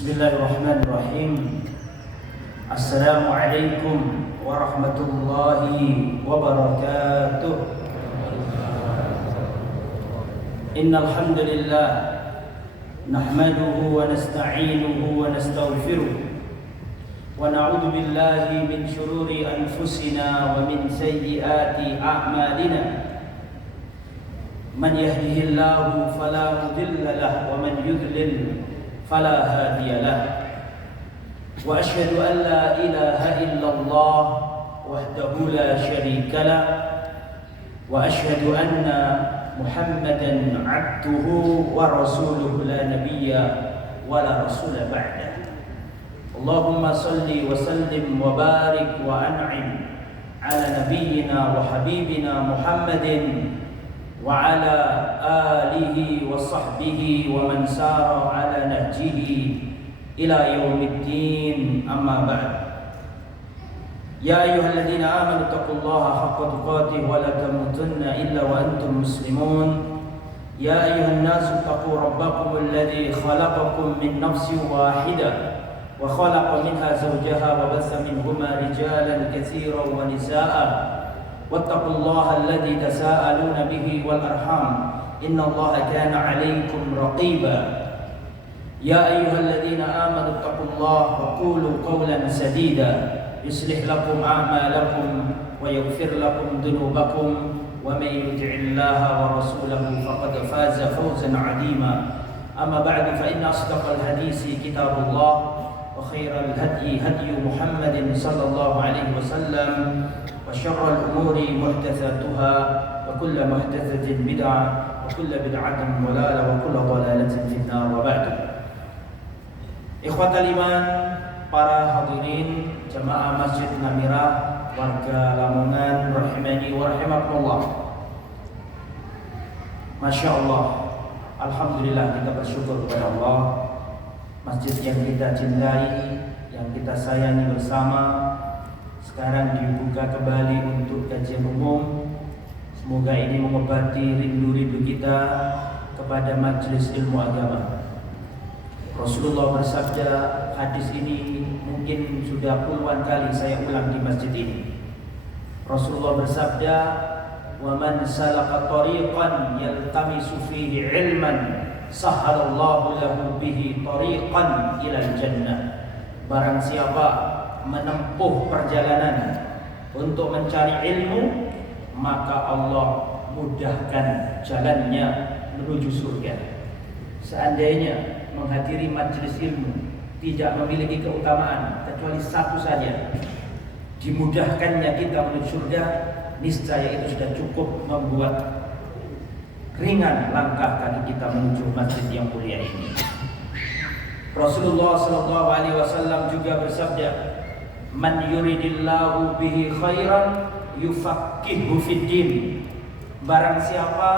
Bismillahirrahmanirrahim. Assalamualaikum warahmatullahi wabarakatuh. Innal hamdalillah nahmaduhu wa nasta'inuhu wa nastaghfiruh wa na'udzu billahi min shururi anfusina wa min sayyiati a'malina. Man yahdihillahu fala mudilla lahu wa man yudlil fala hadiya lahu. Wa asyhadu an la ilaha illallah wahdahu la syarika lah wa asyhadu anna Muhammadan abduhu wa rasuluhu la nabiyya wa la rasula ba'dah. Allahumma salli wa sallim wa barik wa an'im ala nabiyyina wa habibina Muhammadin wa ala alihi wa sahbihi wa man sara ala nahjihi ila yaumiddin, amma ba'd. Ya ayyuhalladzina amanu taqullaha haqqa tuqatih wa la tamutunna illa wa antum muslimun. Ya ayyuhan nasu taqu rabbakum alladzi khalaqakum min nafsin wahidah wa khalaqa minha zawjaha wa bassa minhuma rijalan katsiran wa nisaa'a. Wattaqullaha alladzi tasaaluna bihi wal arham. Innallaha kana 'alaikum raqiba. Ya ayyuhalladzina amanu taqullaha wa qulu qawlan sadida yuslih lakum a'malakum wa yaghfir lakum dhunubakum wa may yuti'illaha wa rasulahu faqad faza fawzan 'azima. Amma ba'du, fa inna asdaqal hadisi kitabullah wa khairal hadyi hadyu Muhammadin sallallahu alaihi wasallam wa syarrul umuri muhdatsatuha wa kullu muhdatsatin bid'ah wa kullu bid'atin dhalalah wa kullu dhalalatin fin nar. Wa ba'du. Ikhwatal iman, para hadirin jamaah Masjid Namirah, warga Lamongan rahimani wa rahimakumullah. Masya Allah, alhamdulillah, kita bersyukur kepada Allah. Masjid yang kita cintai, yang kita sayangi bersama, sekarang dibuka kembali untuk kajian umum. Semoga ini mengobati rindu-rindu kita kepada majelis ilmu agama. Rasulullah bersabda, hadis ini mungkin sudah puluhan kali saya ulang di masjid ini. Rasulullah bersabda, "Wa man salaka tariqan yaltamisu fihi ilman, sahhalallahu lahu bihi tariqan ilal jannah." Barang siapa menempuh perjalanan untuk mencari ilmu, maka Allah mudahkan jalannya menuju surga. Seandainya menghadiri majelis ilmu tidak memiliki keutamaan kecuali satu saja, dimudahkannya kita menuju surga, niscaya itu sudah cukup membuat ringan langkah kaki kita menuju masjid yang mulia ini. Rasulullah sallallahu alaihi wasallam juga bersabda, "Man yuridillahu bihi khairan yufaqihuhu fid din." Barang siapa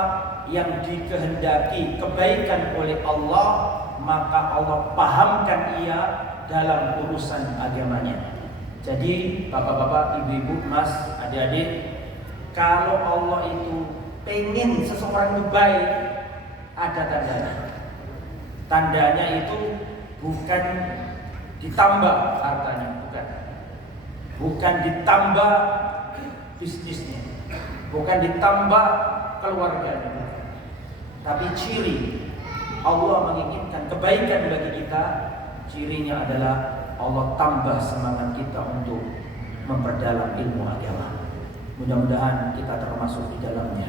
yang dikehendaki kebaikan oleh Allah, maka Allah pahamkan ia dalam urusan agamanya. Jadi bapak-bapak, ibu-ibu, mas, adik-adik, kalau Allah itu pengen seseorang itu baik, ada tandanya. Tandanya itu bukan ditambah hartanya, bukan ditambah bisnisnya, bukan ditambah keluarganya, tapi ciri Allah menginginkan kebaikan bagi kita, cirinya adalah Allah tambah semangat kita untuk memperdalam ilmu agama. Mudah-mudahan kita termasuk di dalamnya.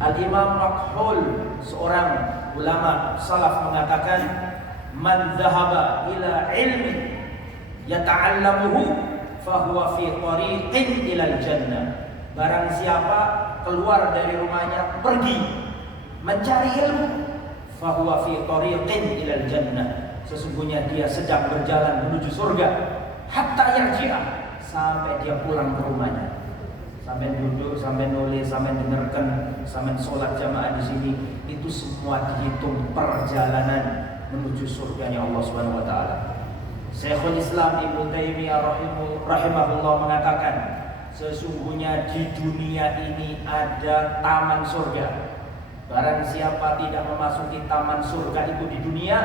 Al-Imam Makhul, seorang ulama salaf, mengatakan, "Man dhahaba ila ilmi yata'allamuhu fahuwa fi tariqin ilal jannah." Barang siapa keluar dari rumahnya pergi mencari ilmu, fahuwa fi tariqin ilal jannah, sesungguhnya dia sedang berjalan menuju surga, hatta yarji'a, sampai dia pulang ke rumahnya. Sampai duduk, sampai nulis, sampai dengarkan, sampai sholat jamaah di sini, itu semua dihitung perjalanan menuju surganya Allah Subhanahu wa taala. Syekhul Islam Ibnu Taimiyah rahimahullah mengatakan, sesungguhnya di dunia ini ada taman surga. Barang siapa tidak memasuki taman surga itu di dunia,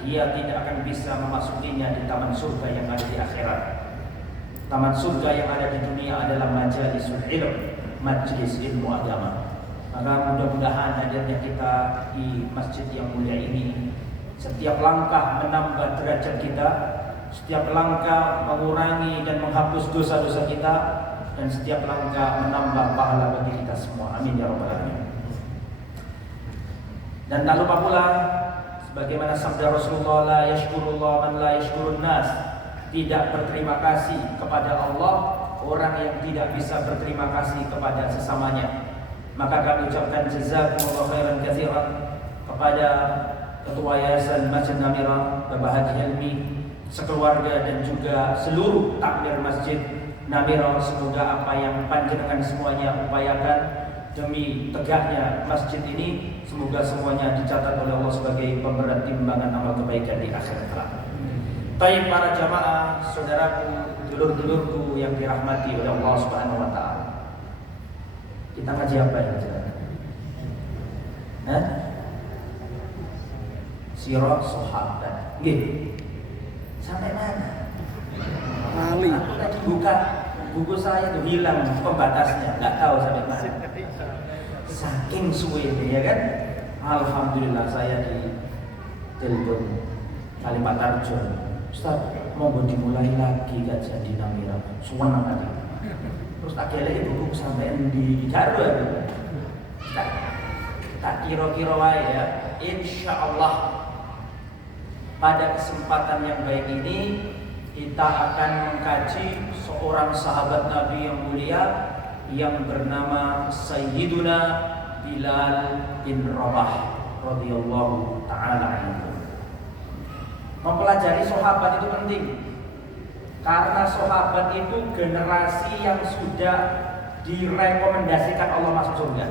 dia tidak akan bisa memasukinya di taman surga yang ada di akhirat. Taman surga yang ada di dunia adalah majalisul ilm, majelis ilmu agama. Maka mudah-mudahan hadirnya kita di masjid yang mulia ini, setiap langkah menambah derajat kita, setiap langkah mengurangi dan menghapus dosa-dosa kita, dan setiap langkah menambah pahala bagi kita semua. Amin ya rabbal alamin. Dan tak lupa pula, sebagaimana sabda Rasulullah, la yashkurullah man la yashkurun nas. Tidak berterima kasih kepada Allah orang yang tidak bisa berterima kasih kepada sesamanya. Maka kami ucapkan jazakumullah khairan katsiran kepada Ketua Yayasan Masjid Namira, Bapak Haji Helmi, sekeluarga dan juga seluruh takmir Masjid Namira. Semoga apa yang panjenengan semuanya upayakan demi tegaknya masjid ini, semoga semuanya dicatat oleh Allah sebagai pemberat timbangan amal kebaikan di akhirat kelak. Baik para jamaah, saudaraku, dulur-dulurku yang dirahmati oleh Allah Subhanahu wa taala. Kita ngaji apa ya, saudara? Sirah sahabat. Nggih. Sampai mana? Lali. Aku tadi buka buku saya itu hilang pembatasnya, nggak tahu sampai mana. Saking suwe ya kan? Alhamdulillah saya di telepon Kalimat Tarjo. Ustaz, mau dimulai lagi kajian di Namira. Suwana tadi. Terus tak gelek buku sampai di Darul. Tak kira-kira wae ya. Insyaallah pada kesempatan yang baik ini kita akan mengkaji seorang sahabat Nabi yang mulia yang bernama Sayyiduna Bilal bin Rabah radhiyallahu taala anhu. Mempelajari sahabat itu penting karena sahabat itu generasi yang sudah direkomendasikan Allah masuk surga.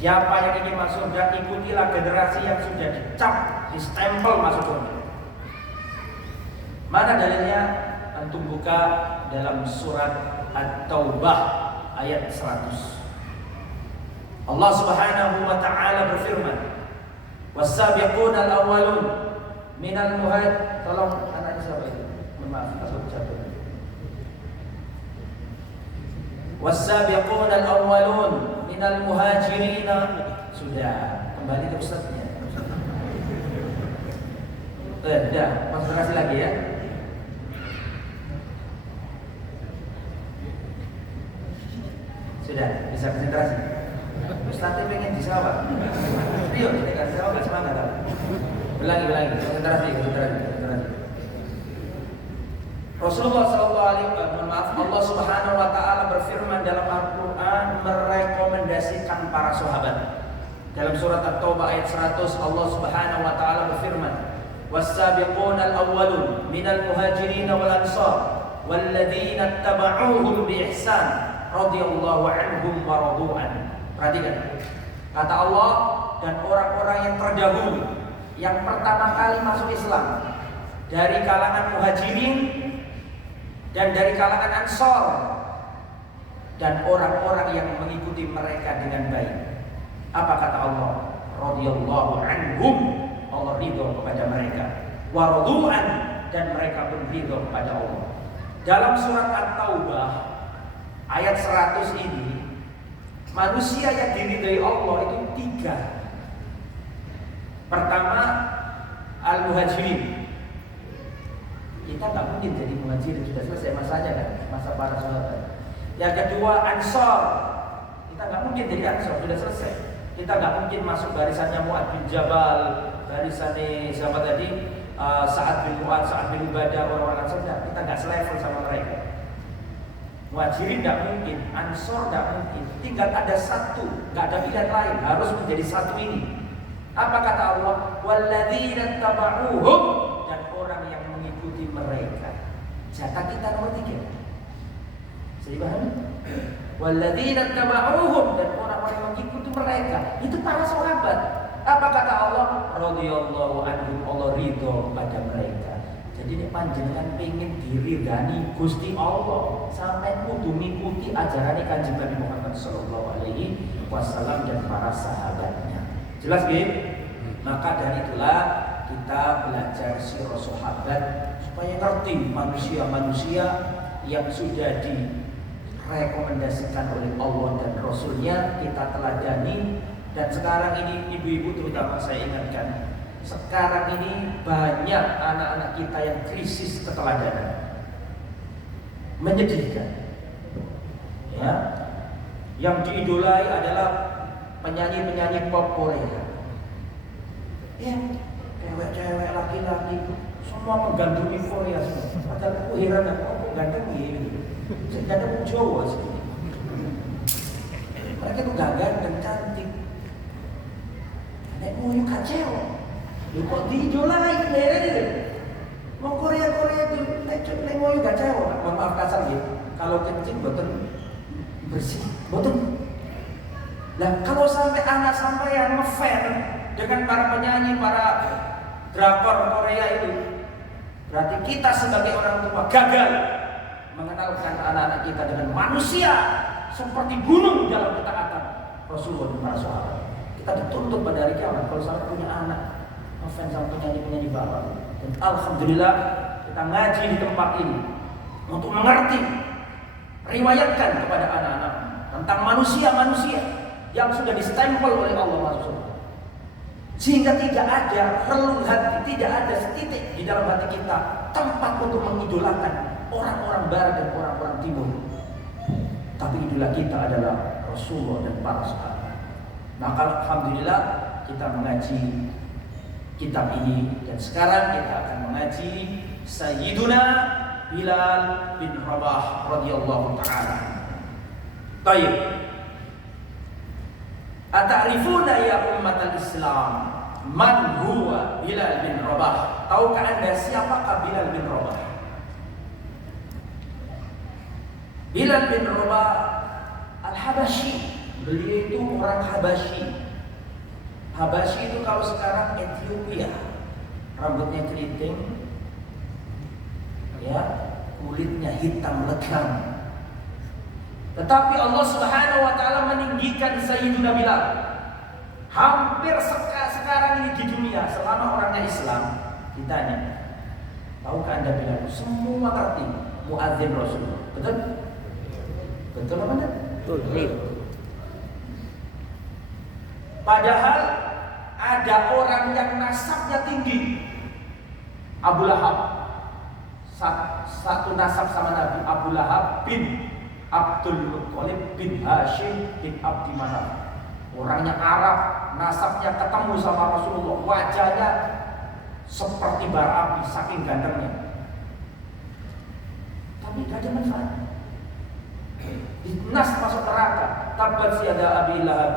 Siapa yang ingin masuk surga, ikutilah generasi yang sudah dicap, distempel masuk surga. Mana dalilnya? Antum buka dalam surat At-Taubah ayat 100. Allah Subhanahu wa taala berfirman, "Was-sabiquna al-awwalun minal muhajir." Tolong anaknya siapa itu? Maaf, aku jatuh. "Was-sabiquna al-awwalun minal muhajirin." Sudah, kembali ke ustaznya. Sudah, konsentrasi lagi ya. Sudah, bisa konsentrasi. Ustaznya pengen disawat. Rio, kita kasih sawat gak semangat tak? Ulangi, konsentrasi. Rasulullah SAW, Allah Subhanahu wa taala berfirman dalam Al-Qur'an merekomendasikan para sahabat. Dalam surat At-Taubah ayat 100 Allah Subhanahu wa taala berfirman, "Was-sabiquna al-awwalun minal muhajirin wal ansar walladzina ittaba'uuhum bi ihsan radhiyallahu anhum wa radu an." Perhatikan. Kata Allah, dan orang-orang yang terdahulu yang pertama kali masuk Islam dari kalangan muhajirin dan dari kalangan ansor dan orang-orang yang mengikuti mereka dengan baik. Apa kata Allah? Radhiyallahu anhum, Allah ridho kepada mereka. Wa radu'an, dan mereka pun ridho kepada Allah. Dalam surat At-Taubah ayat 100 ini, manusia yang diridhai Allah itu 3. Pertama, al-muhajirin. Kita nggak mungkin jadi muhajirin, sudah selesai masanya kan, masa para sahabat. Yang kedua, ansor. Kita nggak mungkin jadi ansor, sudah selesai. Kita nggak mungkin masuk barisannya Mu'ad bin Jabal, barisannya siapa tadi, Sa'ad bin Mu'ad, Sa'ad bin Ubadah, orang-orang ansor. Kita nggak selevel sama mereka. Muhajirin nggak mungkin, ansor nggak mungkin. Tinggal ada satu, nggak ada pilihan lain, harus menjadi satu ini. Apa kata Allah? Walladzina taba'uhum, dan orang yang mengikuti mereka. Jatah kita nomor 3. Saya pahami? Walladzina taba'uhum, dan orang-orang yang mengikuti mereka. Itu para sahabat. Apa kata Allah? Radhiyallahu anhum, Allah ridho pada mereka. Jadi ini panjenengan pengen diridani Gusti Allah, sampai kudu mengikuti ajaran Kanjeng Nabi Muhammad sallallahu alaihi wasallam dan para sahabatnya. Jelas nggih? Maka dari itulah kita belajar sirah sahabat supaya ngerti manusia-manusia yang sudah direkomendasikan oleh Allah dan Rasulnya, kita teladani. Dan sekarang ini ibu-ibu terutama saya ingatkan, sekarang ini banyak anak-anak kita yang krisis keteladanan, menyedihkan. Ya, yang diidolai adalah penyanyi-penyanyi pop Korea. Ya, cewek-cewek, laki-laki semua menggandrungi Korea semua. Padahal aku heran, aku ganteng gitu. Ganteng Jawa sih. Mereka tuh gagah dan cantik. Nek moyo kacau. Lu kok diidolai heran itu. Mau Korea itu nek moyo kacau. Maaf kasar gitu. Kalau kencing boten bersih, boten. Nah, kalau sampai anak sampai yang ngefan dengan para penyanyi, para drakor Korea itu, berarti kita sebagai orang tua gagal mengenalkan anak-anak kita dengan manusia seperti gunung dalam ketaatan Rasulullah dan para sahabat. Kita dituntut pada hari kiamat kalau sampai punya anak ngefans sama penyanyi-penyanyi barat. Dan alhamdulillah kita ngaji di tempat ini untuk mengerti, riwayatkan kepada anak-anak tentang manusia-manusia yang sudah distempel oleh Allah SWT, sehingga tidak ada relung hati, tidak ada setitik di dalam hati kita tempat untuk mengidolakan orang-orang barat dan orang-orang timur. Tapi idola kita adalah Rasulullah dan para sahabat. Maka alhamdulillah kita mengaji kitab ini, dan sekarang kita akan mengaji Sayyiduna Bilal bin Rabah radhiyallahu ta'ala. Baik. Ata'rifuna ya ummatal Islam man huwa Bilal bin Rabah? Tahukah Anda siapakah Bilal bin Rabah? Bilal bin Rabah Al-Habashi. Beliau itu orang Habashi. Habashi itu kalau sekarang Ethiopia. Rambutnya keriting, ya, kulitnya hitam legam. Tetapi Allah Subhanahu wa taala meninggikan Sayyiduna Bilal. Hampir sekarang ini di dunia selama orangnya Islam, ditanya, tahukah Anda Bilal? Semua ngerti muadzin Rasulullah. Betul? Betul apa enggak? Betul. Padahal ada orang yang nasabnya tinggi, Abu Lahab. Satu nasab sama Nabi, Abu Lahab bin Abdul Muttalib bin Hashim bin Abdi Manaf. Orangnya Arab, nasabnya ketemu sama Rasulullah, wajahnya seperti bara api saking gantengnya. Tapi tidak ada manfaat. Dinas masuk neraka, tabat siada Abi Lahab.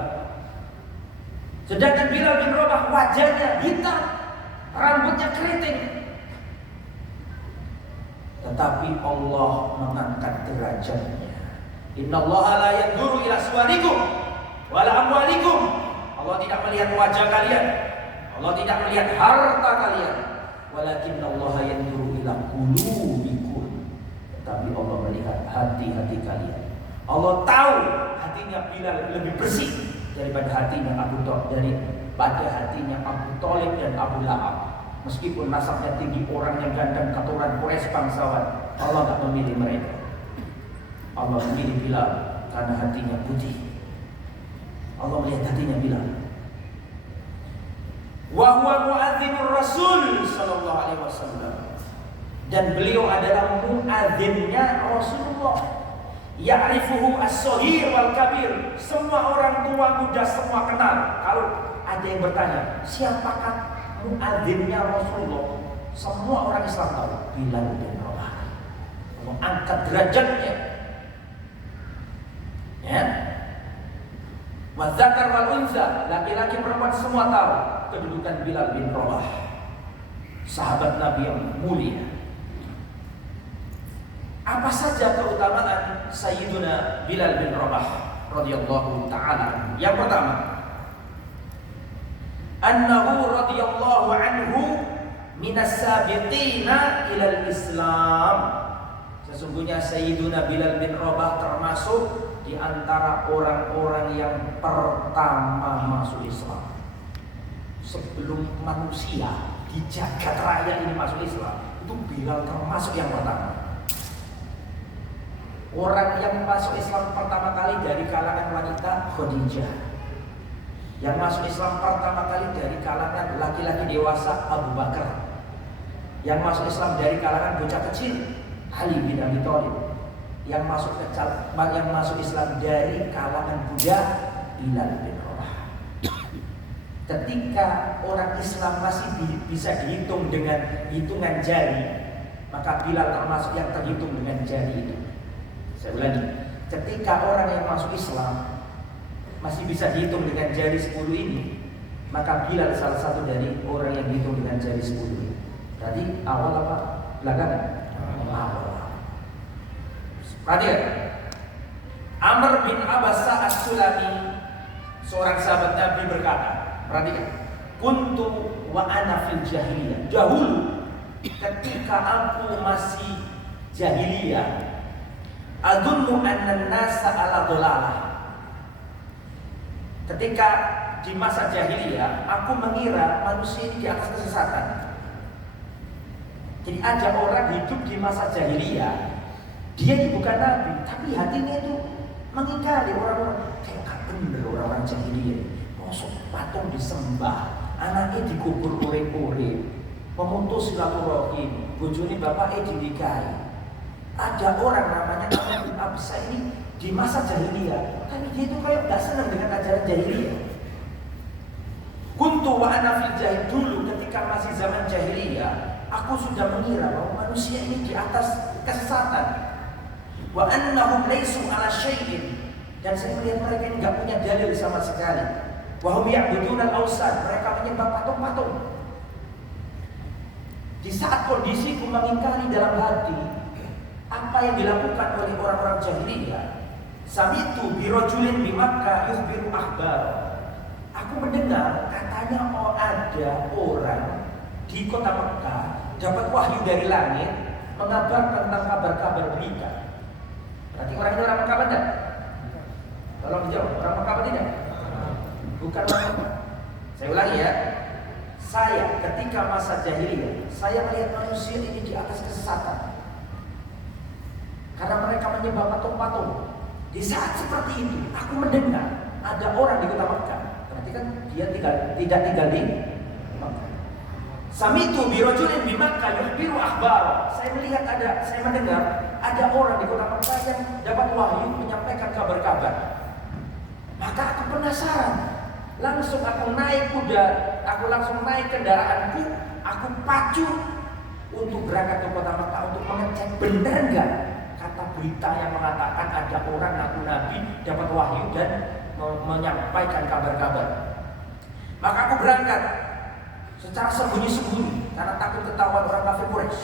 Sedangkan Bilal bin Rabah wajahnya hitam, rambutnya keriting. Tetapi Allah mengangkat derajatnya. Innallaha la yanzuru ila suwarikum wala amwalikum. Allah tidak melihat wajah kalian, Allah tidak melihat harta kalian, walakinnallaha yanzuru ila qulubikum. Tetapi Allah melihat hati-hati kalian. Allah tahu hatinya Bilal lebih bersih daripada hatinya Abu Thalib dan Abu Lahab. Meskipun nasabnya tinggi, orang yang ganteng, keturunan Quraisy bangsawan, Allah tak memilih mereka. Allah memilih Bilal karena hatinya putih. Allah melihat hatinya Bilal. Wa huwa muadzinur Rasul sallallahu alaihi wasallam. Dan beliau adalah muadzinnya Rasulullah. Ya'rifuhu as-shaghir wal kabir. Semua orang tua muda semua kenal. Kalau ada yang bertanya, siapakah muadzinnya Rasulullah? Semua orang Islam tahu, Bilal bin Rabah. Allah angkat derajatnya. Ya. Wa dzakar wal unsa, laki-laki perempuan semua tahu kedudukan Bilal bin Rabah, sahabat Nabi yang mulia. Apa saja keutamaan Sayyiduna Bilal bin Rabah radhiyallahu ta'ala? Yang pertama, annahu radhiyallahu anhu minas sabiqina ilal Islam. Sesungguhnya Sayyiduna Bilal bin Rabah termasuk di antara orang-orang yang pertama masuk Islam. Sebelum manusia di jagat raya ini masuk Islam, itu Bilal termasuk yang pertama. Orang yang masuk Islam pertama kali dari kalangan wanita Khadijah. Yang masuk Islam pertama kali dari kalangan laki-laki dewasa Abu Bakar. Yang masuk Islam dari kalangan bocah kecil Ali bin Abi Thalib. Yang masuk Islam dari kalangan budak Bilal bin Rabah. Ketika orang Islam masih bisa dihitung dengan hitungan jari, maka Bilal termasuk yang terhitung dengan jari itu. Saya ulangi, ketika orang yang masuk Islam masih bisa dihitung dengan jari 10 ini, maka Bilal salah satu dari orang yang dihitung dengan jari 10 ini. Tadi awal apa? Belakangan? Awal. Perhatikan, Amr bin Abbasa as-Sulami, seorang sahabat Nabi berkata, perhatikan, kuntu wa ana fil jahiliyah. Dahulu ketika aku masih jahiliyah, adunnu anna nasa ala dhalalah. Ketika di masa jahiliyah, aku mengira manusia ini di atas kesesatan. Jadi ada orang hidup di masa jahiliyah, dia ini bukan nabi, tapi hatinya itu mengingkari orang-orang. Kayak gak bener orang-orang jahiliyah. Masuk patung disembah, anaknya dikubur urip-urip, pemutus silaturahim, bojone bapaknya dinikahi. Ada orang namanya Amr bin Abbasa ini di masa jahiliyah, tapi dia itu kayak gak senang dengan ajaran jahiliyah. Kuntu wa ana fil jahil, dulu ketika masih zaman jahiliyah, aku sudah mengira bahwa manusia ini di atas kesesatan. Wa annahum laysu ala syai'in, dan saya melihat mereka ini gak punya dalil sama sekali. Wa hum ya'buduna al-awsan, mereka menyembah patung-patung. Di saat kondisiku mengingkari dalam hati apa yang dilakukan oleh orang-orang jahiliyah, sami'tu bi rajulin bi Makkah yukhbiru akhbar. Aku mendengar katanya ada orang di kota Mekah dapat wahyu dari langit mengabarkan tentang kabar-kabar berita. Berarti orang ini orang Mekah benar? Tolong dijawab, orang Mekah tidak? Bukan orang Mekah. Saya ulangi ya. Saya ketika masa jahiliyah, saya melihat manusia ini di atas kesesatan. Karena mereka menyembah patung-patung. Di saat seperti itu, aku mendengar ada orang di kota Mekah. Berarti kan dia tidak tinggal di Mekah. Sami'tu bi rajulin bi Makkah yukhbiru akhbar. Saya mendengar ada orang di kota Mekah yang dapat wahyu menyampaikan kabar-kabar. Maka aku penasaran. Langsung aku naik kuda, aku langsung naik kendaraanku, aku pacu untuk berangkat ke kota Mekah untuk mengecek benar enggak kata berita yang mengatakan ada orang ngaku nabi dapat wahyu dan menyampaikan kabar-kabar. Maka aku berangkat secara sembunyi-sembunyi karena takut ketahuan orang kafir Quraisy.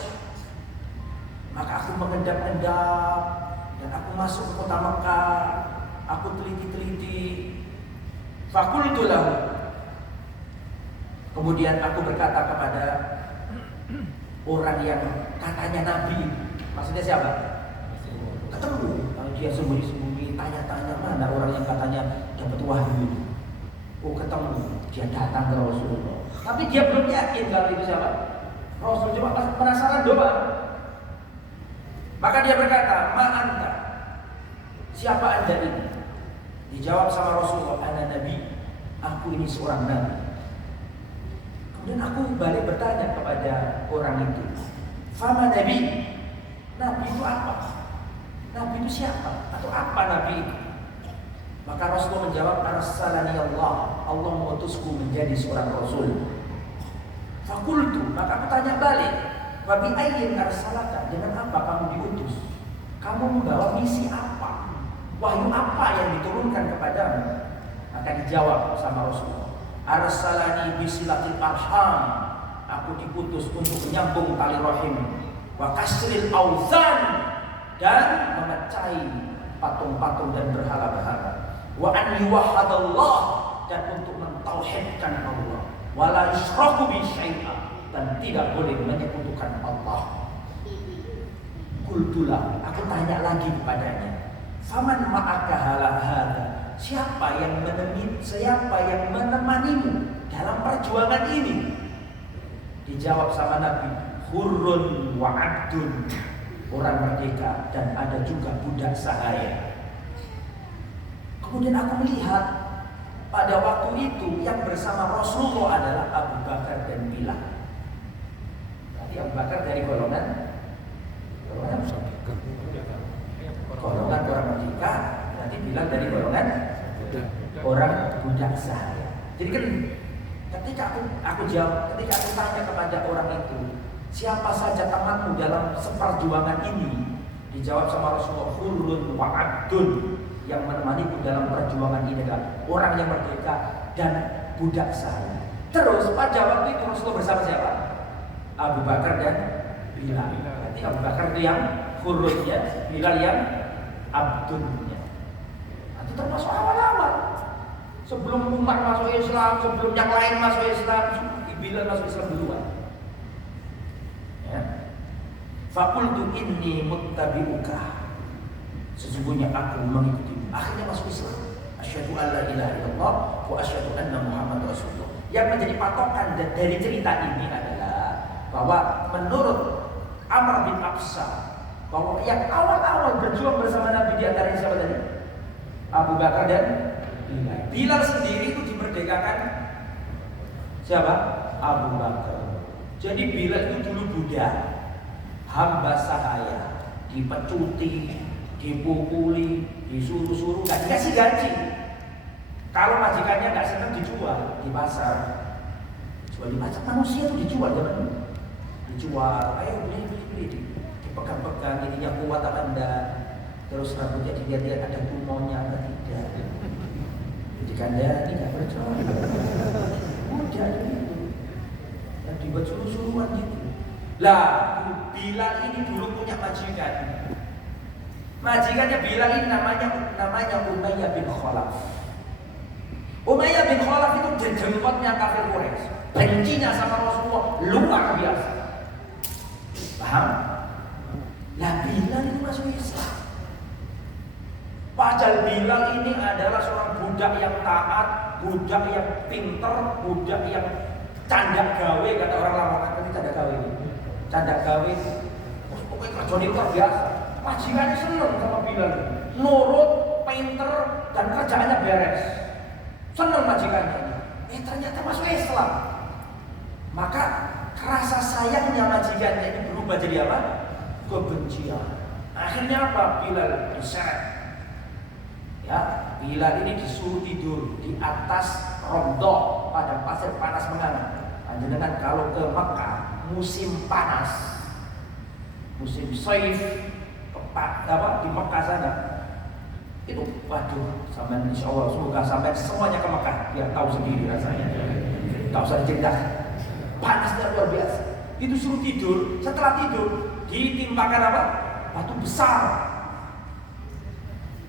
Maka aku mengendap-endap dan aku masuk ke kota Mekah. Aku teliti-teliti. Fakultu lahu. Kemudian aku berkata kepada orang yang katanya nabi. Maksudnya siapa? Ketemu. Kalau dia sembunyi-sembunyi, tanya-tanya mana orang yang katanya dapat wahyu. Oh, ketemu. Dia datang ke Rasulullah. Tapi dia belum yakin kalau itu siapa. Rasul cuma penasaran doang. Maka dia berkata, "Ma anta? Siapa anda ini?" Dijawab sama Rasulullah, "Ana nabi." Aku ini seorang nabi. Kemudian aku balik bertanya kepada orang itu, "Fama nabi?" Nabi itu apa? Nabi itu siapa? Atau apa nabi itu? Maka Rasulullah menjawab, "Arsalani Allah." Allah mengutusku menjadi seorang rasul. Fakultu, maka aku tanya balik, "Wa bi ayyin arsalaka?" Dengan apa kamu diutus? Kamu membawa misi apa? Wahyu apa yang diturunkan kepadamu? Maka dijawab sama Rasulullah, "Arsalani bisilatil arham." Aku diputus untuk menyambung tali rahim, wa kasril auzan, dan memecahi patung-patung dan berhala-berhala, wa an yuwahhadallah, dan untuk mentauhidkan Allah, wala yusyraku bi syai'a, dan tidak boleh menyekutukan Allah. Qultulah, aku tanya lagi kepadanya, "Faman ma'aka halahada?" Siapa yang menemanimu dalam perjuangan ini? Dijawab sama Nabi, hurrun wa abdun, orang merdeka dan ada juga budak sahaya. Kemudian aku melihat pada waktu itu yang bersama Rasulullah adalah Abu Bakar dan Bilal. Tadi Abu Bakar dari golongan orang merdeka, nanti Bilal dari golongan orang budak sahaya. Jadi kan ketika aku tanya kepada orang itu, siapa saja temanmu dalam seperjuangan ini? Dijawab sama Rasulullah, hurrun wa abdun, yang menemaniku dalam perjuangan ini adalah orang yang merdeka dan budak sahaya. Terus pada waktu itu Rasulullah bersama siapa? Abu Bakar dan Bilal. Nanti Abu Bakar itu yang hurrunnya, Bilal yang abdunnya. Nanti termasuk awal-awal. Sebelum Umar masuk Islam, sebelum yang lain masuk Islam, Bilal masuk Islam duluan. Ya. Faqultu inni muttabi'uka. Sesungguhnya aku mengikuti. Akhirnya masuk Islam. Asyhadu an la ilaha illallah wa asyhadu anna Muhammad Rasulullah. Yang menjadi patokan dari cerita ini adalah bahwa menurut Amr bin Absa, bahwa yang awal-awal berjuang bersama Nabi di antara siapa tadi? Abu Bakar dan Bilal. Bilal sendiri itu dimerdekakan siapa? Abu Bakar. Jadi Bilal itu dulu budak, hamba sahaya, dipecuti, dipukuli, disuruh-suruh, gak dikasih gaji. Kalau majikannya gak senang dijual di pasar. Jual di pasar, manusia itu dijual zaman dulu. Dijual, ayo beli, dipegang-pegang, ininya kuat apa enggak. Terus rambutnya dilihat-lihat ada tumonya apa tidak. Dikandani nggak percaya, udah gitu, dan dibuat suruh-suruhan gitu. Lah, Bilal ini dulu punya majikan. Majikannya Bilal ini namanya Umayyah bin Khalaf. Umayyah bin Khalaf itu jengkotnya kafir Quraisy, bencinya sama Rasulullah luar biasa. Paham? Lah Bilal ini masuk Islam. Padahal Bilal ini adalah seorang budak yang taat, budak yang pinter, budak yang canda gawe, kata orang Lamongan tadi canda gawe. Canda gawe, pokoknya kerjanya luar biasa. Majikannya seneng sama Bilal, nurut, pinter, dan kerjaannya beres. Seneng majikannya. Ternyata masuk Islam. Maka rasa sayangnya majikannya ini berubah jadi apa? Kebencian. Akhirnya apa? Bilal diseret. Ya, Bilal ini disuruh tidur di atas rondoh pada pasir panas menganga. Dengan kalau ke Mekah musim panas, musim saif, di Mekah sana itu, waduh, sampai insya Allah semoga sampai semuanya ke Mekah biar tahu sendiri rasanya. Tak usah diceritakan, panasnya luar biasa. Itu suruh tidur, setelah tidur ditimpakan apa? Batu besar.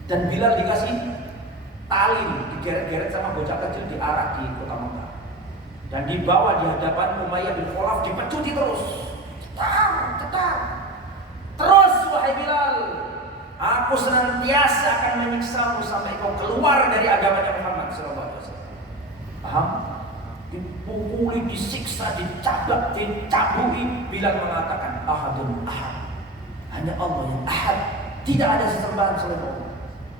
Dan Bilal dikasih tali, digeret-geret sama bocah kecil diarak di kota Mekah. Dan dibawa di hadapan Umayyah bin Khalaf, dipecuti terus. Cetar. Terus wahai Bilal, aku senantiasa akan menyiksamu sampai kau keluar dari agamanya Muhammad SAW. Paham? Dipukuli, disiksa, dicabak, dicabui. Bilal mengatakan ahadun ahad, hanya Allah yang ahad, tidak ada sesembahan selain Allah.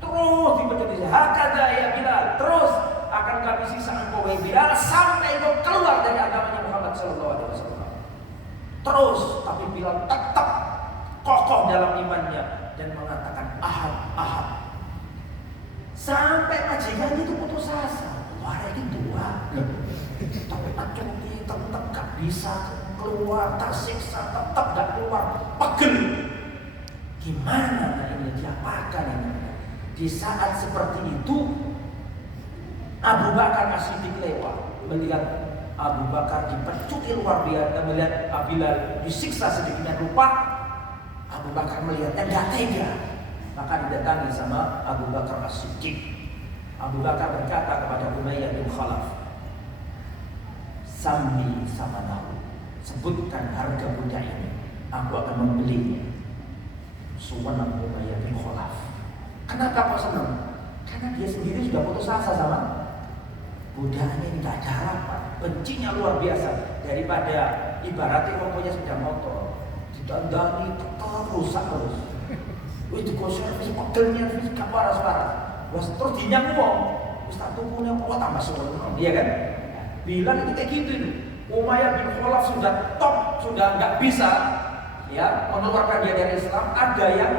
Terus dipecuti, hakada ya Bilal, terus akan kami siksa engkau wahai Bilal sampai engkau keluar dari agamanya Muhammad SAW. Terus, tapi Bilal tetap kokoh dalam imannya dan mengatakan ahad. Sampai majikan itu putus asa. Wah, ini dua. Tapi pecuti tetap gak bisa keluar, tersiksa tetap gak keluar, pegel. Gimana ini diapakan ini? Di saat seperti itu Abu Bakar As-Siddiq lewat, melihat Abu Bakar dipecuti luar biasa, melihat Bilal disiksa sedikitnya rupa. Abu Bakar melihatnya gak tega, maka didatangi sama Abu Bakar As-Siddiq. Abu Bakar berkata kepada Umayyah bin Khalaf, "Sammi samanahu, sebutkan harga budak ini, aku akan membelinya." Subhanallah, Umayyah bin Khalaf. Kenapa kau senang? Karena dia sendiri sudah putus asa sama Budaknya ini nggak ada harapan, bencinya luar biasa. Daripada ibaratnya pokoknya sepeda motor ditandani tetap rusak terus. Wis dikoservis pegelnya wis gak waras-waras. Wes terus dinyang wong. Wis tak tukune kok tambah suwe. Iya kan? Bilal itu kayak gitu itu. Umayyah bin Khalaf sudah top, sudah nggak bisa ya mengeluarkan dia dari Islam. Ada yang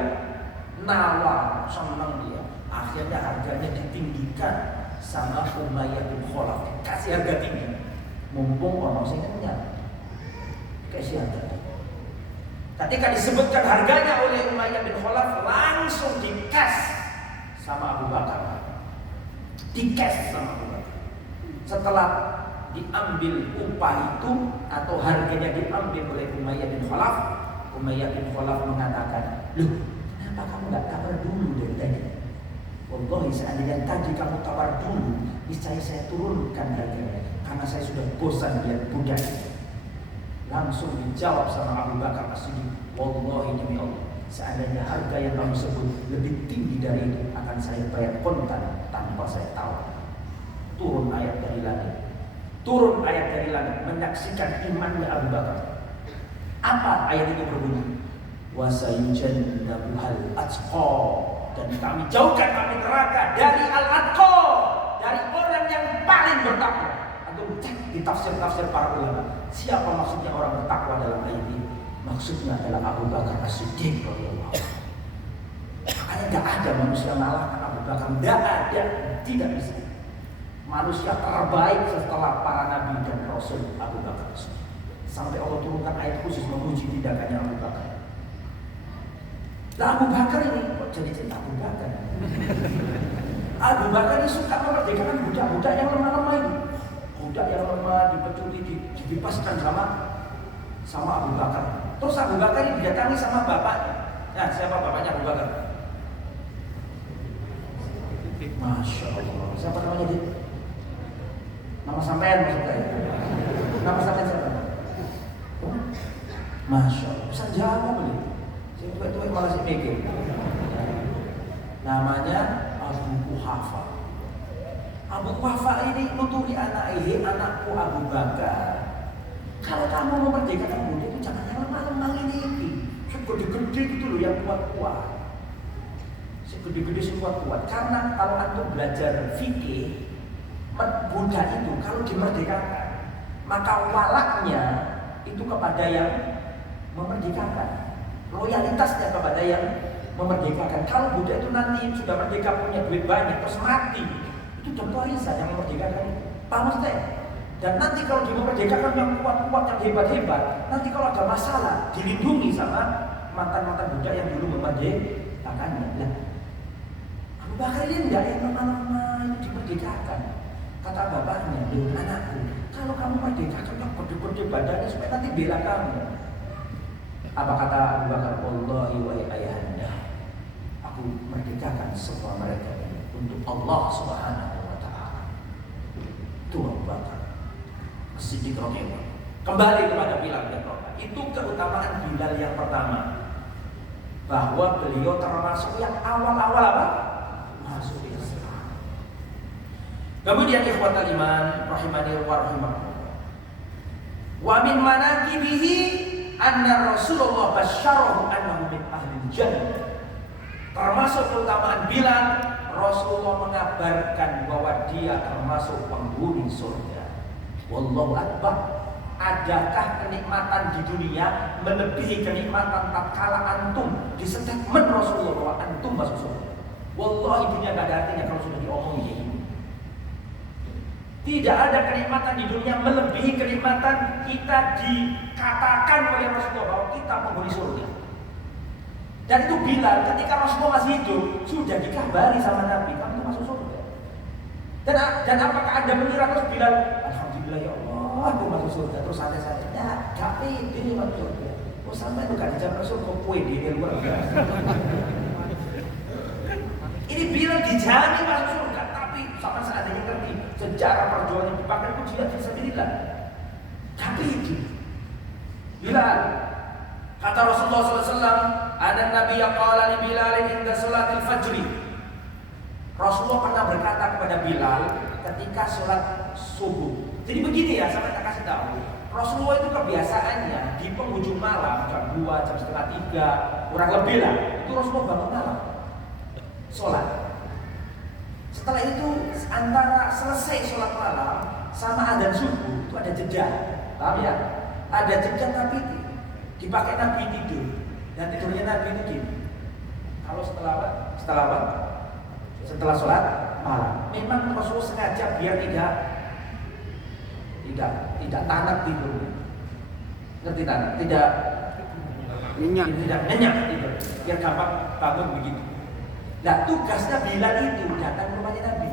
nawar, senang dia. Akhirnya harganya ditinggikan sama Umayyah bin Khalaf, kasih harga tinggi. Mumpung orang sing kenyang, kasih harga. Ketika disebutkan harganya oleh Umayyah bin Khalaf, langsung di-cash sama Abu Bakar. Di-cash sama Abu Bakar. Setelah diambil upah itu atau harganya diambil oleh Umayyah bin Khalaf, Umayyah bin Khalaf mengatakan, "Loh, kenapa kamu nggak tawar dulu dari tadi? Wallahi seandainya tadi kamu tawar dulu, niscaya saya turunkan harganya karena saya sudah bosan lihat budak." Langsung dijawab sama Abu Bakar As-Siddiq, "Wallahi demi Allah, seandainya harga yang kamu sebut lebih tinggi dari itu, akan saya bayar kontan tanpa saya tahu." Turun ayat dari langit. Turun ayat dari langit menyaksikan imannya Abu Bakar. Apa ayat itu berbunyi? Wa sayujannabuhal atqa, dan kami jauhkan kami neraka dari al-atqa, dari orang yang paling bertakwa. Atau cek di tafsir-tafsir para ulama, siapa maksudnya orang bertakwa dalam ayat ini? Maksudnya adalah Abu Bakar As-Siddiq radhiyallahu anhu. Makanya tidak ada manusia mengalahkan Abu Bakar, tidak ada, tidak bisa. Manusia terbaik setelah para nabi dan rasul Abu Bakar As-Siddiq. Sampai Allah turunkan ayat khusus memuji tindakannya Abu Bakar. Nah, Abu Bakar ini kok jadi cerita Abu Bakar? Abu Bakar ini suka memerdekakan budak-budak yang lemah-lemah ini. Budak yang lemah dipeculi, dibebaskan sama Abu Bakar. Terus Abu Bakar ini didatangi sama bapaknya. Nah, siapa bapaknya Abu Bakar? Masya Allah. Siapa namanya dia? Nama sampean maksud saya. Nama sampean siapa? Masya Allah. Bisa jawab beli. Saya tua-tua malah sih mikir. Namanya Abu Quhafa. Abu Quhafa ini nuturi anakku Abu Bakar. Kalau kamu mau merdekakan budak itu jangan yang lemah-lemah ini. Segede-gede gitu loh yang kuat-kuat. Segede-gede sih kuat-kuat. Karena kalau antum belajar fikih, budak itu kalau dimerdekakan, maka walaknya itu kepada yang memerdekakan. Loyalitasnya kepada yang memerdekakan. Kalau budak itu nanti sudah merdeka punya duit banyak terus mati, itu contoh riset yang memerdekakan itu. Paham Ustaz? Dan nanti kalau dia memerdekakan yang kuat-kuat, yang hebat-hebat, nanti kalau ada masalah dilindungi sama mantan-mantan budak yang dulu memerdekakannya. Nah, Abu Bakar ini enggak yang lama-lama itu dimerdekakan. Kata bapaknya, "Loh anakku, kalau kamu merdekakan yang gede-gede badannya supaya nanti bela kamu." Apa kata Abu Bakar? "Wallahi wa ayahanda, aku merdekakan semua mereka ini untuk Allah Subhanahu wa ta'ala." Itu Abu Bakar As-Siddiq radhiyallahu. Kembali kepada Bilal bin Rabah. Itu keutamaan Bilal yang pertama, bahwa beliau termasuk yang awal-awal apa? Masuk Islam. Kemudian ikhwatal iman rahimani wa rahimakumullah. Wa min manaqibihi anna Rasulullah basyarahu annahu min ahli jannah. Termasuk keutamaan Bilal, Rasulullah mengabarkan bahwa dia termasuk penghuni surga. Wallahu akbar. Adakah kenikmatan di dunia melebihi kenikmatan tatkala antum di statement Rasulullah bahwa antum masuk surga? Wallahi dunia gak ada artinya kalau sudah diomongin ini. Tidak ada kenikmatan di dunia melebihi kenikmatan kita dikatakan oleh Rasulullah bahwa kita penghuni surga. Dan itu Bilal ketika Rasulullah masih hidup sudah dikabari sama Nabi, kamu masuk surga. Dan apakah Anda mengira terus Bilal, alhamdulillah ya Allah, aku masuk surga terus santai-santai? Ya, gak pede masuk surga. Oh sampai itu gak dijawab Rasul kok pede dia luar biasa. Ini Bilal dijamin masuk surga, tapi sama seadanya ngerti sejarah perjuangan dipakai itu jihad fisabilillah. Tapi itu Bilal, kata Rasulullah SAW, ada Nabi yang qala li Bilal inda salatil fajri. Rasulullah pernah berkata kepada Bilal ketika sholat subuh. Jadi begini ya, saya tak kasih tahu. Rasulullah itu kebiasaannya di penghujung malam jam 2, jam setengah 3, kurang lebih lah, itu Rasulullah bangun malam sholat. Setelah itu antara selesai sholat malam sama adzan subuh itu ada jeda, paham ya? Ada jeda Nabi dipakai Nabi tidur, dan tidurnya Nabi itu gini. Kalau setelah apa? Setelah sholat malam. Memang Rasulullah sengaja biar tidak tanak tidur. Ngerti tanak? Tidak nyenyak tidur. Biar gampang bangun begitu. Nah, tugasnya Bilal itu datang ke rumahnya Nabi.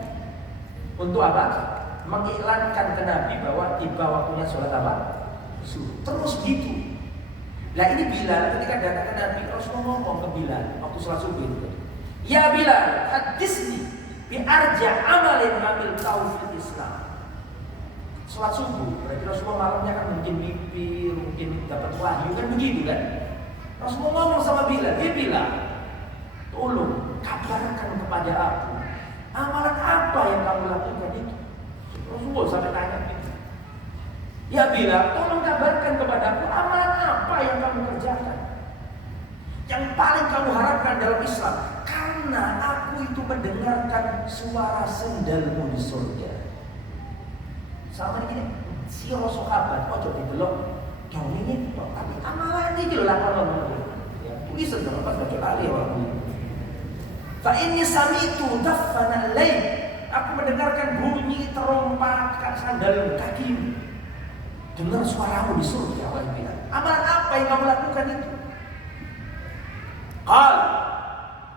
Untuk apa? Mengiklankan ke Nabi bahwa tiba waktunya sholat apa? Subuh. Terus gitu. Nah, ini Bilal ketika datang ke Nabi, Rasulullah ngomong ke Bilal waktu sholat subuh itu. Ya Bilal, hadisni bi arja amalin amil tauhid Islam. Sholat subuh, berarti Rasulullah malamnya kan mungkin mimpi, mungkin dapat wahyu kan begitu kan? Rasulullah ngomong sama Bilal, "Hei Bilal, tolong kabarkan kepada aku amalan apa yang kamu lakukan itu." Rasulullah sampai tanya gitu. "Ya Bilal, tolong kabarkan kepada aku amalan apa yang kamu kerjakan, yang paling kamu harapkan dalam Islam, karena aku itu mendengarkan suara sendalmu di surga." Sama ini si sahabat ojo didelok dong ini tapi amalan iki lho lakon ya tulisan dong pas baca ali orang fa inni samitu daffana al-lail, aku mendengarkan bunyi terompatkan sandal kakimu, dengar suaramu di surga. Wahai Bilal, amalan apa yang kamu lakukan itu?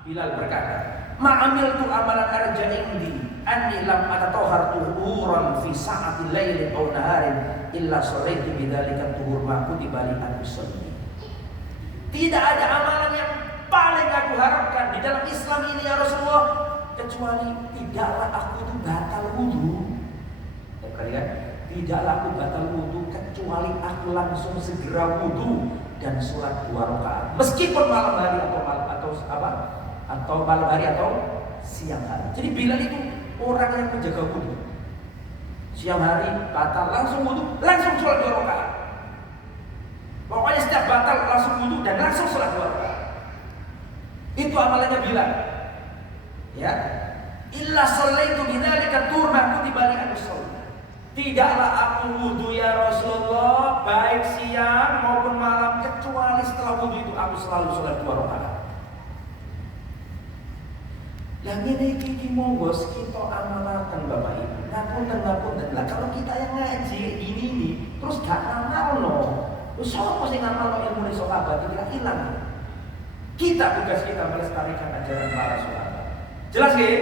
Bilal berkata, ma'amiltu amalan arja indi anni lam atatahhar tuhuran fi sa'ati lailin aw naharin illa sallaitu bidzalika tuhur ma kutiba li an-usalli. Tidak ada amalan yang paling aku harapkan di dalam Islam ini ya Rasulullah, kecuali tidaklah aku itu batal wudu. Perhatikan, tidaklah aku batal wudu kecuali aku langsung segera wudu dan sholat 2 rakaat, meskipun malam hari atau malam hari atau siang hari. Jadi Bilal itu orang yang menjaga wudu. Siang hari batal langsung wudu, langsung sholat 2 rakaat. Pokoknya setiap batal langsung wudu dan langsung sholat 2 rakaat. Itu amalannya Bilal. Ya. Illa shallaitu bidzalika turma kutiba li an-usalli. Tidaklah aku wudu ya Rasulullah baik siang maupun malam, kecuali setelah wudu itu aku selalu sholat 2 rakaat. Yang ini kiki monggo kita amalakan Bapak Ibu. Ngapunten. Lah kalau kita yang ngaji ini nih terus gak ngamalno, terus siapa sing ngamalno ilmu dari sahabat itu hilang. Kita tugas kita melestarikan ajaran para sahabat. Jelas nggih?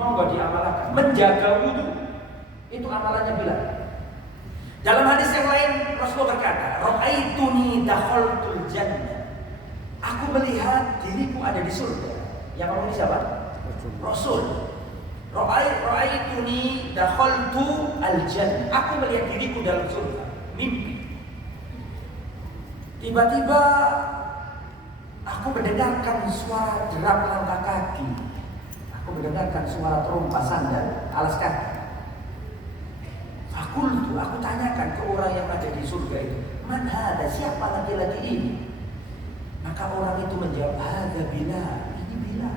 Monggo diamalkan. Menjaga wudu itu amalannya Bilal. Dalam hadis yang lain Rasulullah berkata, "Ra'aituni dakhaltul jannah." Aku melihat diriku ada di surga. Yang ngomong ini siapa? Rasul. Ra'aituni dakhaltu al-jannah. Aku melihat diriku dalam surga. Mimpi. Tiba-tiba aku mendengarkan suara derap langkah kaki. Aku mendengarkan suara terompa sandal alas kaki. Aku tanyakan ke orang yang ada di surga itu, "Man hada? Siapa laki-laki ini?" Maka orang itu menjawab, "Hada Bilal. Ini Bilal."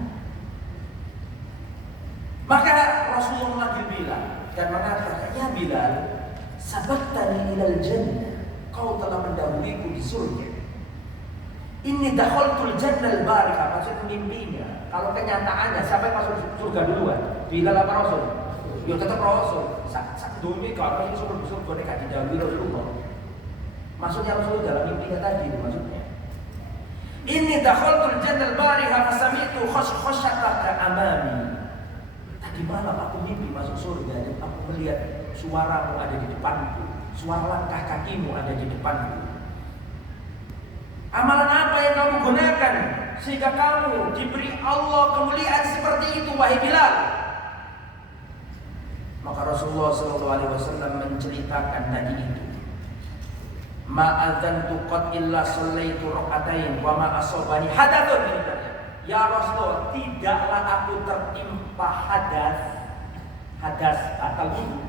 Maka Rasulullah memanggil Bilal dan mengatakan, "Ya Bilal, sabaqtani ilal jannah. Kau telah mendahuluiku di surga. Inni dakhaltul jannah al-barikah." Maksud mimpinya. Kalau kenyataannya siapa yang masuk surga duluan? Bilal apa Rasul? Ya tetap Rasul. Sak dunia kalau yang surga nek didahului Rasulullah. Maksudnya Rasul dalam mimpinya tadi maksudnya. Inni dakhaltul jannah al-barikah fasami'tu khashkhashaka amami. Tadi malam aku mimpi masuk surga dan aku melihat suaramu ada di depanku, suara langkah kakimu ada di depanku. Amalan apa yang kamu gunakan sehingga kamu diberi Allah kemuliaan seperti itu wahai Bilal? Maka Rasulullah SAW menceritakan tadi itu. Ma'adzantu qad illa shallaitu rak'atain wa ma asabani hadathun. Ya Rasulullah, tidaklah aku tertimpa hadas hadas batal wudu.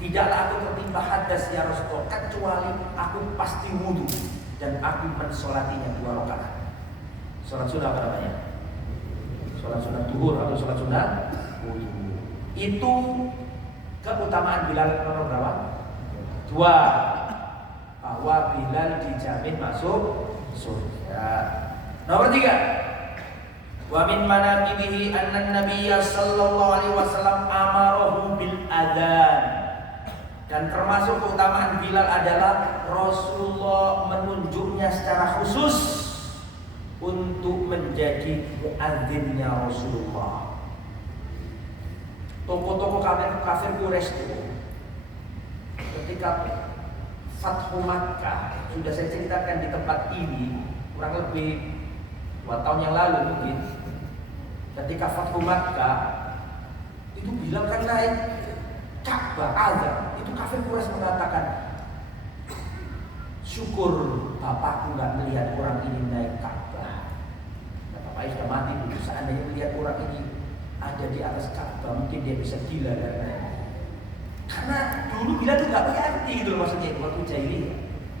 Tidaklah aku tertimpa hadas ya Rasulullah kecuali aku pasti wudu dan aku mensolatinya 2 rakaat. Sholat sunnah apa namanya? Sholat sunnah duhur atau sholat sunnah wudu. Itu keutamaan Bilal nomor berapa? 2. Bahwa Bilal dijamin masuk surga. Nomor 3. Wa min manaqibihi anna Nabiyya sallallahu alaihi wasallam amarahu bil adzan. Dan termasuk keutamaan Bilal adalah Rasulullah menunjuknya secara khusus untuk menjadi muadzinnya Rasulullah. Toko-toko kafir Quraisy itu ketika Fathu Makkah, sudah saya ceritakan di tempat ini kurang lebih 2 tahun yang lalu mungkin. Ketika Fathu Makkah itu Bilal kan naik Ka'bah azan, itu kafir Quraisy mengatakan, syukur bapakku nggak melihat orang ini naik Ka'bah. Bapaknya sudah mati dulu. Seandainya melihat orang ini ada di atas Ka'bah, mungkin dia bisa gila karena dulu Bilal itu nggak punya arti gitu maksudnya itu waktu jahiliyah.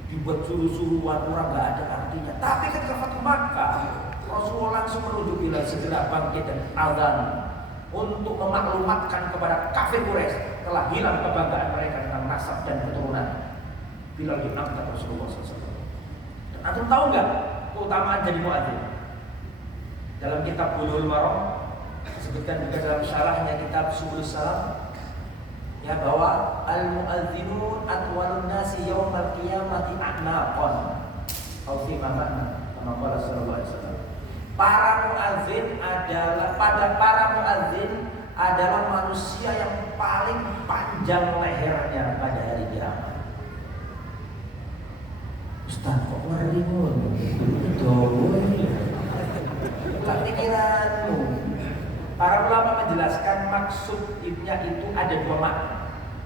Dibuat suruh-suruhan orang nggak ada artinya. Tapi ketika Fathu Makkah, Rasulullah langsung menuju Bilal segera bangkit dan azan untuk memaklumatkan kepada kafir Quraisy telah hilang kebanggaan mereka tentang nasab dan keturunan. Bilal diangkat Rasulullah SAW. Dan antum tahu nggak keutamaan jadi muadzin? Dalam kitab Bulughul Maram disebutkan juga dalam syarahnya kitab Subulus Salam ya bahwa al-muadzinun atwalun nasi yaumal qiyamati a'naqan. Atau fi makna kama qala sallallahu alaihi wasallam. Para muadzin adalah manusia yang paling panjang lehernya pada hari kiamat. Ustaz kok ngeri ngono? Dowo ini. Tak pikiranmu. Para ulama menjelaskan maksudnya itu ada 2 makna.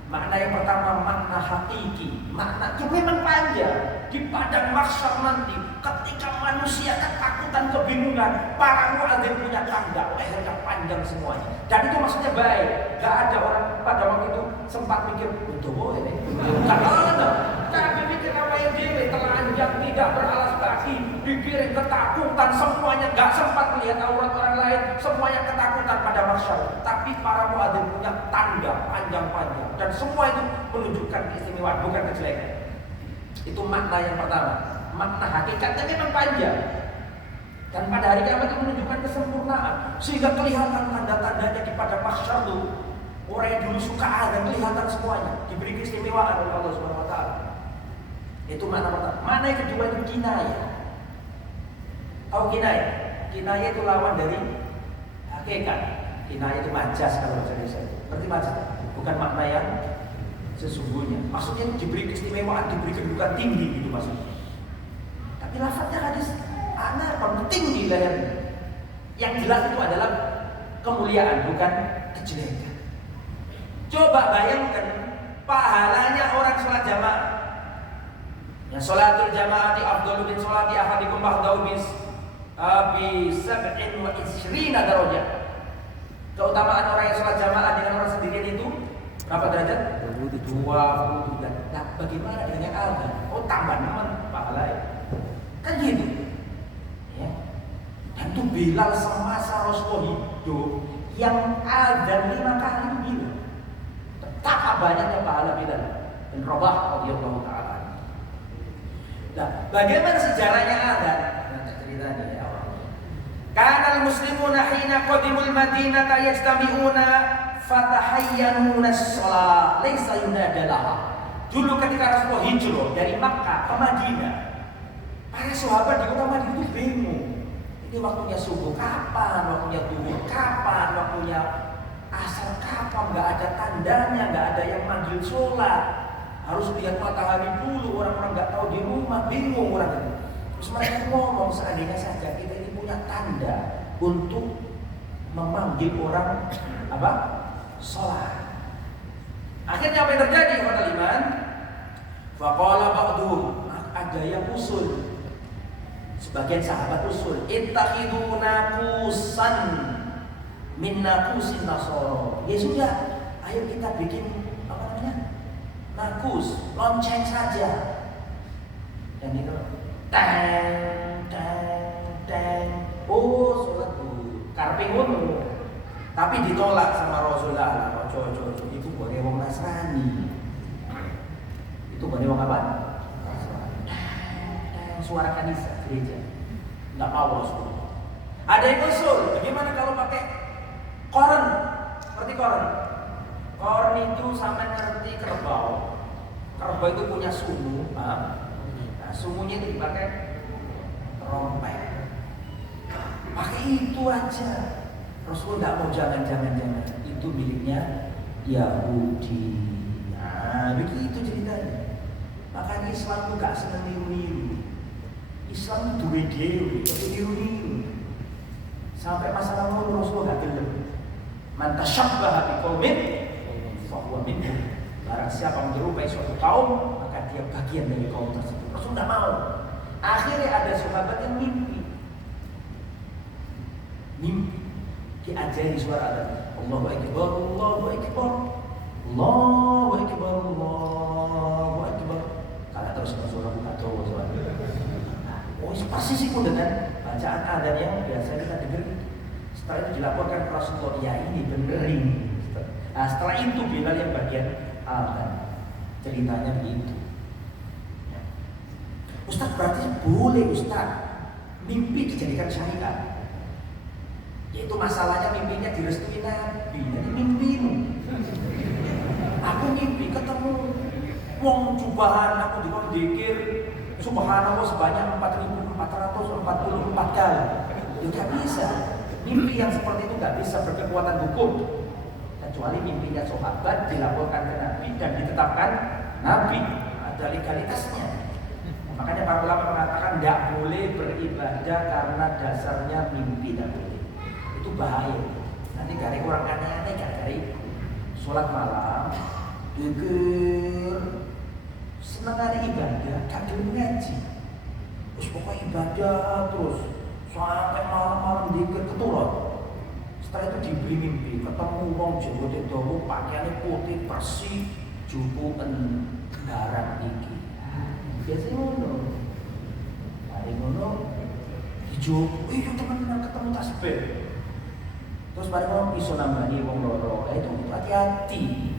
Makna yang pertama makna hakiki, makna yang memang panjang di padang mahsyar nanti ketika manusia ketakutan, kebingungan, para muadzin punya tangga lehernya panjang semuanya. Dan itu maksudnya baik. Gak ada orang pada waktu itu sempat mikir untuk ini. Gak ada. Tapi mikir apa yang dia telanjang tidak beralas kaki, digiring ketakutan semuanya, gak sempat melihat aurat orang lain, semuanya ketakutan pada mahsyar. Tapi para muadzin punya tangga panjang-panjang dan semua itu menunjukkan keistimewaan, bukan kejelekan. Itu makna yang pertama. Makna hakikatnya memang panjang. Dan pada hari kiamat itu menunjukkan kesempurnaan, sehingga kelihatan tanda-tandanya di padang mahsyar itu. Orang yang dulu suka azan kelihatan semuanya, diberi keistimewaan oleh Allah Subhanahu wa taala. Itu makna pertama. Makna yang kedua itu kinayah. Tahu kinayah? Kinayah itu lawan dari hakikat. Kinayah itu majas kalau bahasa Indonesia. Berarti majas, bukan makna yang sesungguhnya. Maksudnya diberi keistimewaan, diberi kedudukan tinggi gitu maksudnya. Tapi lafaznya hadis anak penting di lehernya. Yang jelas itu adalah kemuliaan, bukan kejelekan. Coba bayangkan pahalanya orang sholat jamaah. Yang sholatul jamaati afdalu min sholati ahadikum ba'dahu bi 27 darajat. Keutamaan orang yang sholat jamaah dengan orang sendirian itu berapa derajat? 20 derajat. Nah, bagaimana dengan yang azan? Oh, tambah 6 pahalanya. Kan gitu. Ya. Dan itu Bilal semasa Rasulullah hidup yang azan 5 kali itu Bilal. Betapa banyaknya pahala Bilal bin Rabah radhiyallahu taala. Nah, bagaimana sejarahnya azan? Nah, ceritanya ya Allah. Kana al-muslimuna hina qadimul Madinah yajtami'una fatahayyanuna as-shalah laisa yunadalaha. Dulu ketika Rasulullah hijrah dari Makkah ke Madinah, para sahabat di kota Madinah itu bingung. Ini waktunya subuh kapan, waktunya duhur kapan, waktunya asar kapan, nggak ada tandanya, nggak ada yang manggil sholat, harus lihat matahari dulu, orang-orang nggak tahu di rumah, bingung orang itu. Terus mereka ngomong, seandainya saja kita ini punya tanda untuk memanggil orang apa? Sholat. Akhirnya apa yang terjadi kata Iman? Faqala ba'duhum, ada yang usul. Sebagian sahabat usul, ittakhiduna kusan min naqusin nasara. Ya sudah, Ayo kita bikin apa namanya? Nakus, lonceng saja. Dan itu teng. Oh, sholat bu. Karpe ngono. Tapi ditolak sama Rasulullah. Ojo. Itu boleh wong Nasrani. Itu boleh wong apa? Suara kanisa gereja. Enggak mau Rasulullah. Ada yang usul, bagaimana kalau pakai koren? Seperti koren. Koren itu sama ngerti kerbau. Kerbau itu punya sumbu. Nah, sumbunya itu dipakai trompet. Pakai itu aja. Rasulullah tidak mau jangan. Itu miliknya Yahudi. Nah, begitu ceritanya. Makanya Islam itu gak senang niru-niru. Islam itu dewe-dewe, tapi niru-niru. Sampai masa lalu Rasulullah gak gelem. Man tasyabbaha biqaumin fahuwa minhum. Barang siapa menyerupai suatu kaum, maka dia bagian dari kaum tersebut. Rasul tidak mau. Akhirnya ada sahabat yang mimpi diajari suara azan. Allahu Akbar, Allahu Akbar, Allahu Akbar, Allahu Akbar. Kalau terus suara buka tuh suara. Oh, persis itu dengan bacaan azan yang biasa kita dengar. Setelah itu dilaporkan ke Rasulullah, ya ini bener ini. Nah, setelah itu Bilal yang bagian azan. Ceritanya begitu. Ustaz, berarti boleh Ustaz mimpi dijadikan syariat. Yaitu masalahnya mimpinya direstui Nabi. Jadi mimpimu. Aku mimpi ketemu wong jubahan, aku dikir subhanallah sebanyak 4.444 kali. Ya gak bisa. Mimpi yang seperti itu gak bisa berkekuatan hukum. Kecuali mimpinya sahabat dilaporkan ke Nabi dan ditetapkan Nabi. Ada legalitasnya. Makanya para ulama mengatakan tidak boleh beribadah karena dasarnya mimpi, tidak boleh. Itu bahaya. Nanti garing orang aneh-aneh gak garing sholat malam, geger, seneng hari ibadah, gak gelem ngaji. Terus pokoknya ibadah terus sampai malam-malam dikir keturun. Setelah itu diberi mimpi, ketemu wong Jawa Dawa pakaiannya putih bersih, jupuken darah iki. Biasanya ngono. Hari ngono dijup, iya teman-teman ketemu tasbih. Terus bareng wong iso nambani wong loro. Itu hati-hati.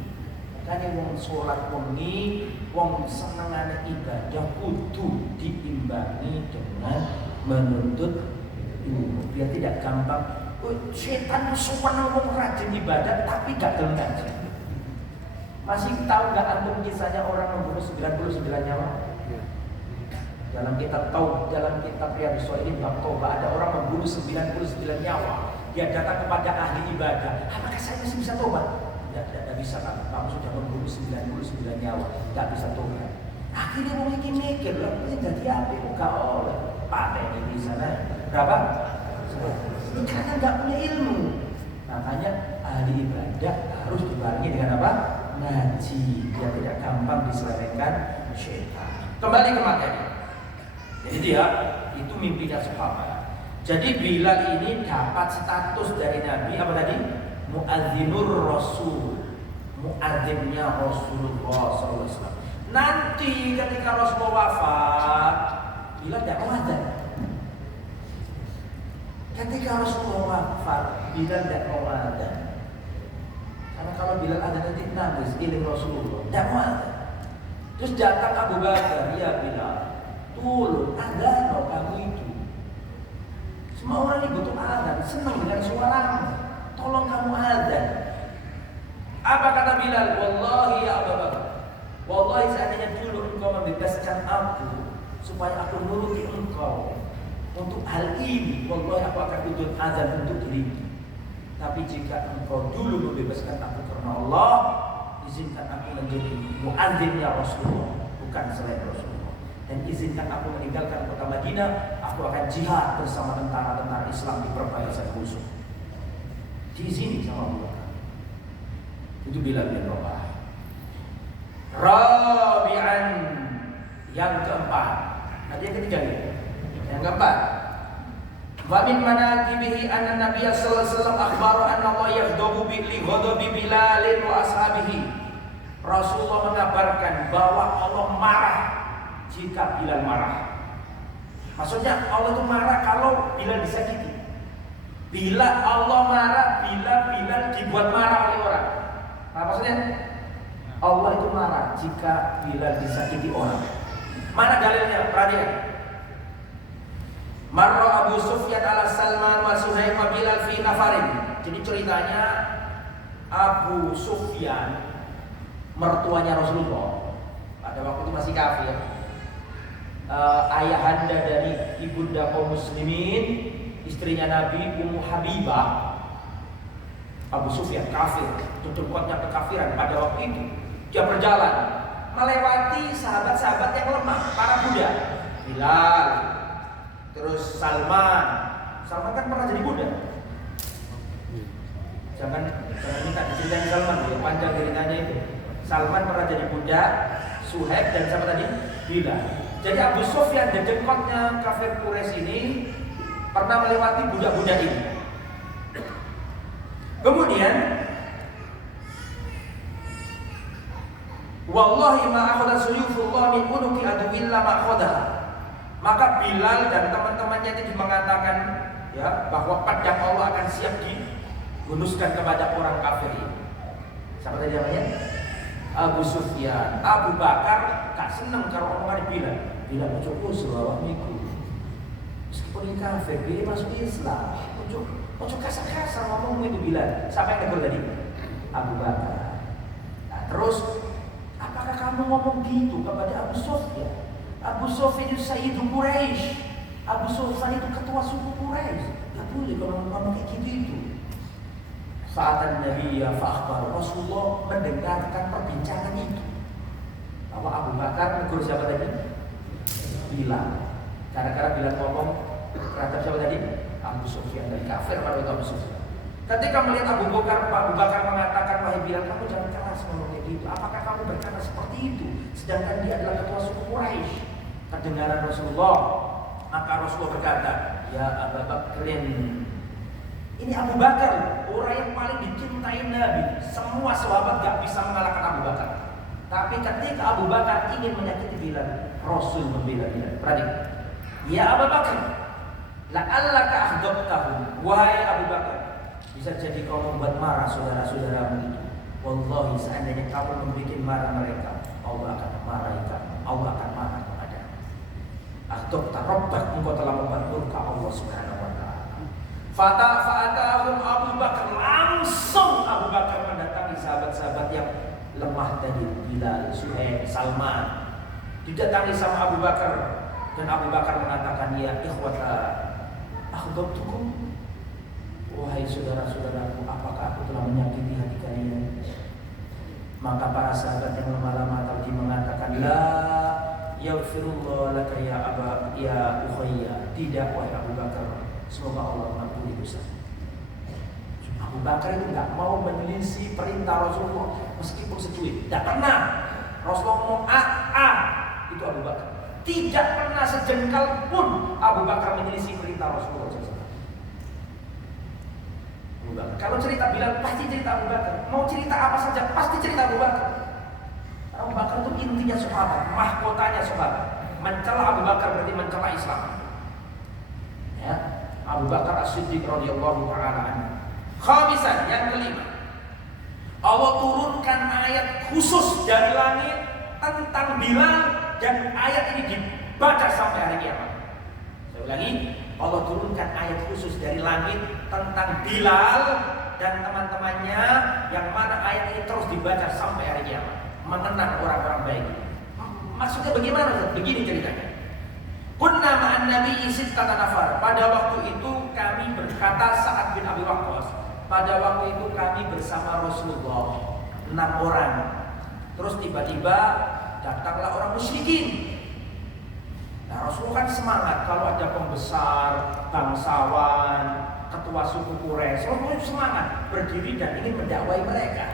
Makanya wong sholat wengi, wong senengane ibadah kudu diimbangi dengan menuntut ilmu. Biar tidak gampang. Setan sopan wong rajin ibadah tapi gak gelem ngaji. Masih tahu gak antum kisahnya orang membunuh 99 nyawa? Dalam kitab Riyadhus Shalihin bab Taubah ada orang membunuh 99 nyawa. Dia datang kepada ahli ibadah. Apakah saya masih bisa tobat? Tidak bisa Pak. Kamu sudah membunuh 99 nyawa, tidak bisa tobat. Akhirnya mau mikir loh, ini jadi apa? Gak oleh. Pakai di sana berapa? Ini karena nggak punya ilmu. Makanya ahli ibadah harus dibarengi dengan apa? Ngaji. Dia tidak gampang diselewengkan syaitan. Kembali ke materi. Jadi dia itu mimpinya sahabat. Jadi Bilal ini dapat status dari Nabi apa tadi? Muadzinur Rasul. Muadzinnya Rasulullah SAW. Nanti ketika Rasulullah wafat, Bilal tidak mau adzan. Ketika Rasulullah wafat, Bilal tidak mau adzan. Karena kalau Bilal adzan nanti nangis iling Rasulullah, tidak mau adzan. Terus datang Abu Bakar, ya Bilal, tolong adzan kamu itu. Semua orang ini butuh adzan, senang dengan suaramu. Tolong kamu adzan. Apa kata Bilal? Wallahi ya Abu Bakar, wallahi seandainya dulu engkau membebaskan aku supaya aku nuruti engkau untuk hal ini, wallahi aku akan tuntut azan untuk diriku. Tapi jika engkau dulu membebaskan aku karena Allah, izinkan aku menjadi muadzinnya Rasulullah, bukan selain Rasulullah. Dan izinkan aku meninggalkan kota Madinah, aku akan jihad bersama tentara-tentara Islam di perbatasan musuh. Diizini sama Allah. Itu Bilal bin Rabah. Rabi'an, yang keempat. Nanti yang ketiga ya. Yang keempat, Wa min manaqibihi anna Nabiy sallallahu alaihi wasallam akhbara anna Allah yaghdabu bi ghadabi Bilal wa ashabihi. Rasulullah mengabarkan bahwa Allah marah jika Bilal marah. Maksudnya Allah itu marah kalau Bilal disakiti. Bila Allah marah, bila Bilal dibuat marah oleh orang. Nah, maksudnya Allah itu marah jika Bilal disakiti orang. Mana dalilnya? Perhatikan. Marra Abu Sufyan ala Salman wa Suhaib wa Bilal fi nafarin. Jadi ceritanya Abu Sufyan, mertuanya Rasulullah, pada waktu itu masih kafir, ayahanda dari ibunda kaum muslimin, istrinya Nabi Ummu Habibah. Abu Sufyan kafir, tutur kuatnya kekafiran pada waktu itu. Dia berjalan melewati sahabat-sahabat yang lemah, para budak, Bilal, terus Salman. Salman kan pernah jadi budak. Jangan minta diceritain Salman, ya panjang ceritanya itu. Salman pernah jadi budak, Suhaib dan siapa tadi? Bilal. Jadi Abu Sufyan, dedekotnya kafir Quraisy ini, pernah melewati budak-budak ini. Kemudian wallahi ma akhadha suyufullah min unuki aduwillah ma akhadha. Maka Bilal dan teman-temannya itu mengatakan ya bahwa pedang Allah akan siap dihunuskan kepada orang kafir ini. Siapa tadi namanya? Abu Sufyan. Abu Bakar gak seneng kalau omongan Bilal. Bilal ojo selawat niku. Meskipun ini kafir, dia masuk Islam. Ojo kasar-kasar ngomong itu Bilal. Siapa yang tegur tadi? Abu Bakar. Nah, terus apakah kamu ngomong gitu kepada Abu Sufyan? Abu Sufyan itu Sayyidu Quraisy. Abu Sufyan itu ketua suku Quraisy. Gak boleh kalau ngomong kayak gitu itu. Saat Nabi ya fa'akhbar, Rasulullah mendengarkan perbincangan itu. Bahwa Abu Bakar negur siapa tadi? Bilal. Gara-gara Bilal ngomong terhadap siapa tadi? Abu Sufyan, dari kafir pada Abu Sufyan. Ketika melihat Abu Bakar mengatakan, wahai Bilal, kamu jangan keras ngomong kayak gitu. Apakah kamu berkata seperti itu? Sedangkan dia adalah ketua suku Quraisy. Kedengaran Rasulullah, maka Rasulullah berkata, ya Abu Bakrin, ini Abu Bakar, orang yang paling dicintai Nabi. Semua sahabat gak bisa mengalahkan Abu Bakar. Tapi ketika Abu Bakar ingin menyakiti Bilal, Rasul membela Bilal. Perhatikan, ya Abu Bakar, la'allaka ahdabtahu. Wahai Abu Bakar, bisa jadi kau membuat marah saudara-saudaramu itu. Wallahi, seandainya kamu membuat marah mereka, Allah akan marahi kamu. Allah akan marah kepada. Ahdabta rabbak, engkau telah membuat murka Allah Subhanahu wa ta'ala. Fa'atahum Abu Bakar, langsung Abu Bakar mendatangi sahabat-sahabat yang lemah tadi, Bilal, Suhaib, Salman. Didatangi sama Abu Bakar, dan Abu Bakar mengatakan, ya ikhwata akhdabtukum, wahai saudara-saudaraku, apakah aku telah menyakiti hati kalian? Maka para sahabat yang lemah-lemah tadi mengatakan, la yaghfirullah laka ya ukhayya. Tidak, wahai Abu Bakar, semoga Allah mengampuni dosa. Abu Bakar itu tidak mau menyelisih perintah Rasulullah meskipun secuil. Tidak pernah Rasulullah ngomong itu Abu Bakar. Tidak pernah sejengkal pun Abu Bakar menyelisih perintah Rasulullah SAW. Abu Bakar. Kalau cerita Bilal pasti cerita Abu Bakar. Mau cerita apa saja pasti cerita Abu Bakar. Abu Bakar itu intinya sahabat, mahkotanya sahabat. Mencela Abu Bakar berarti mencela Islam. Ya, Abu Bakar As-Siddiq radhiyallahu taala anhu. Khamisan, yang kelima, Allah turunkan ayat khusus dari langit tentang Bilal, dan ayat ini dibaca sampai hari kiamat. Saya ulangi, Allah turunkan ayat khusus dari langit tentang Bilal dan teman-temannya, yang mana ayat ini terus dibaca sampai hari kiamat, mengenang orang-orang baik. Maksudnya bagaimana? Begini ceritanya. Kunna ma'an Nabi sittata nafar. Pada waktu itu kami berkata, Sa'ad bin Abi Waqqas, pada waktu itu kami bersama Rasulullah 6 orang. Terus tiba-tiba datanglah orang musyrikin. Nah, Rasulullah kan semangat kalau ada pembesar, bangsawan, ketua suku Quraisy. Rasulullah semangat berdiri dan ingin mendakwai mereka.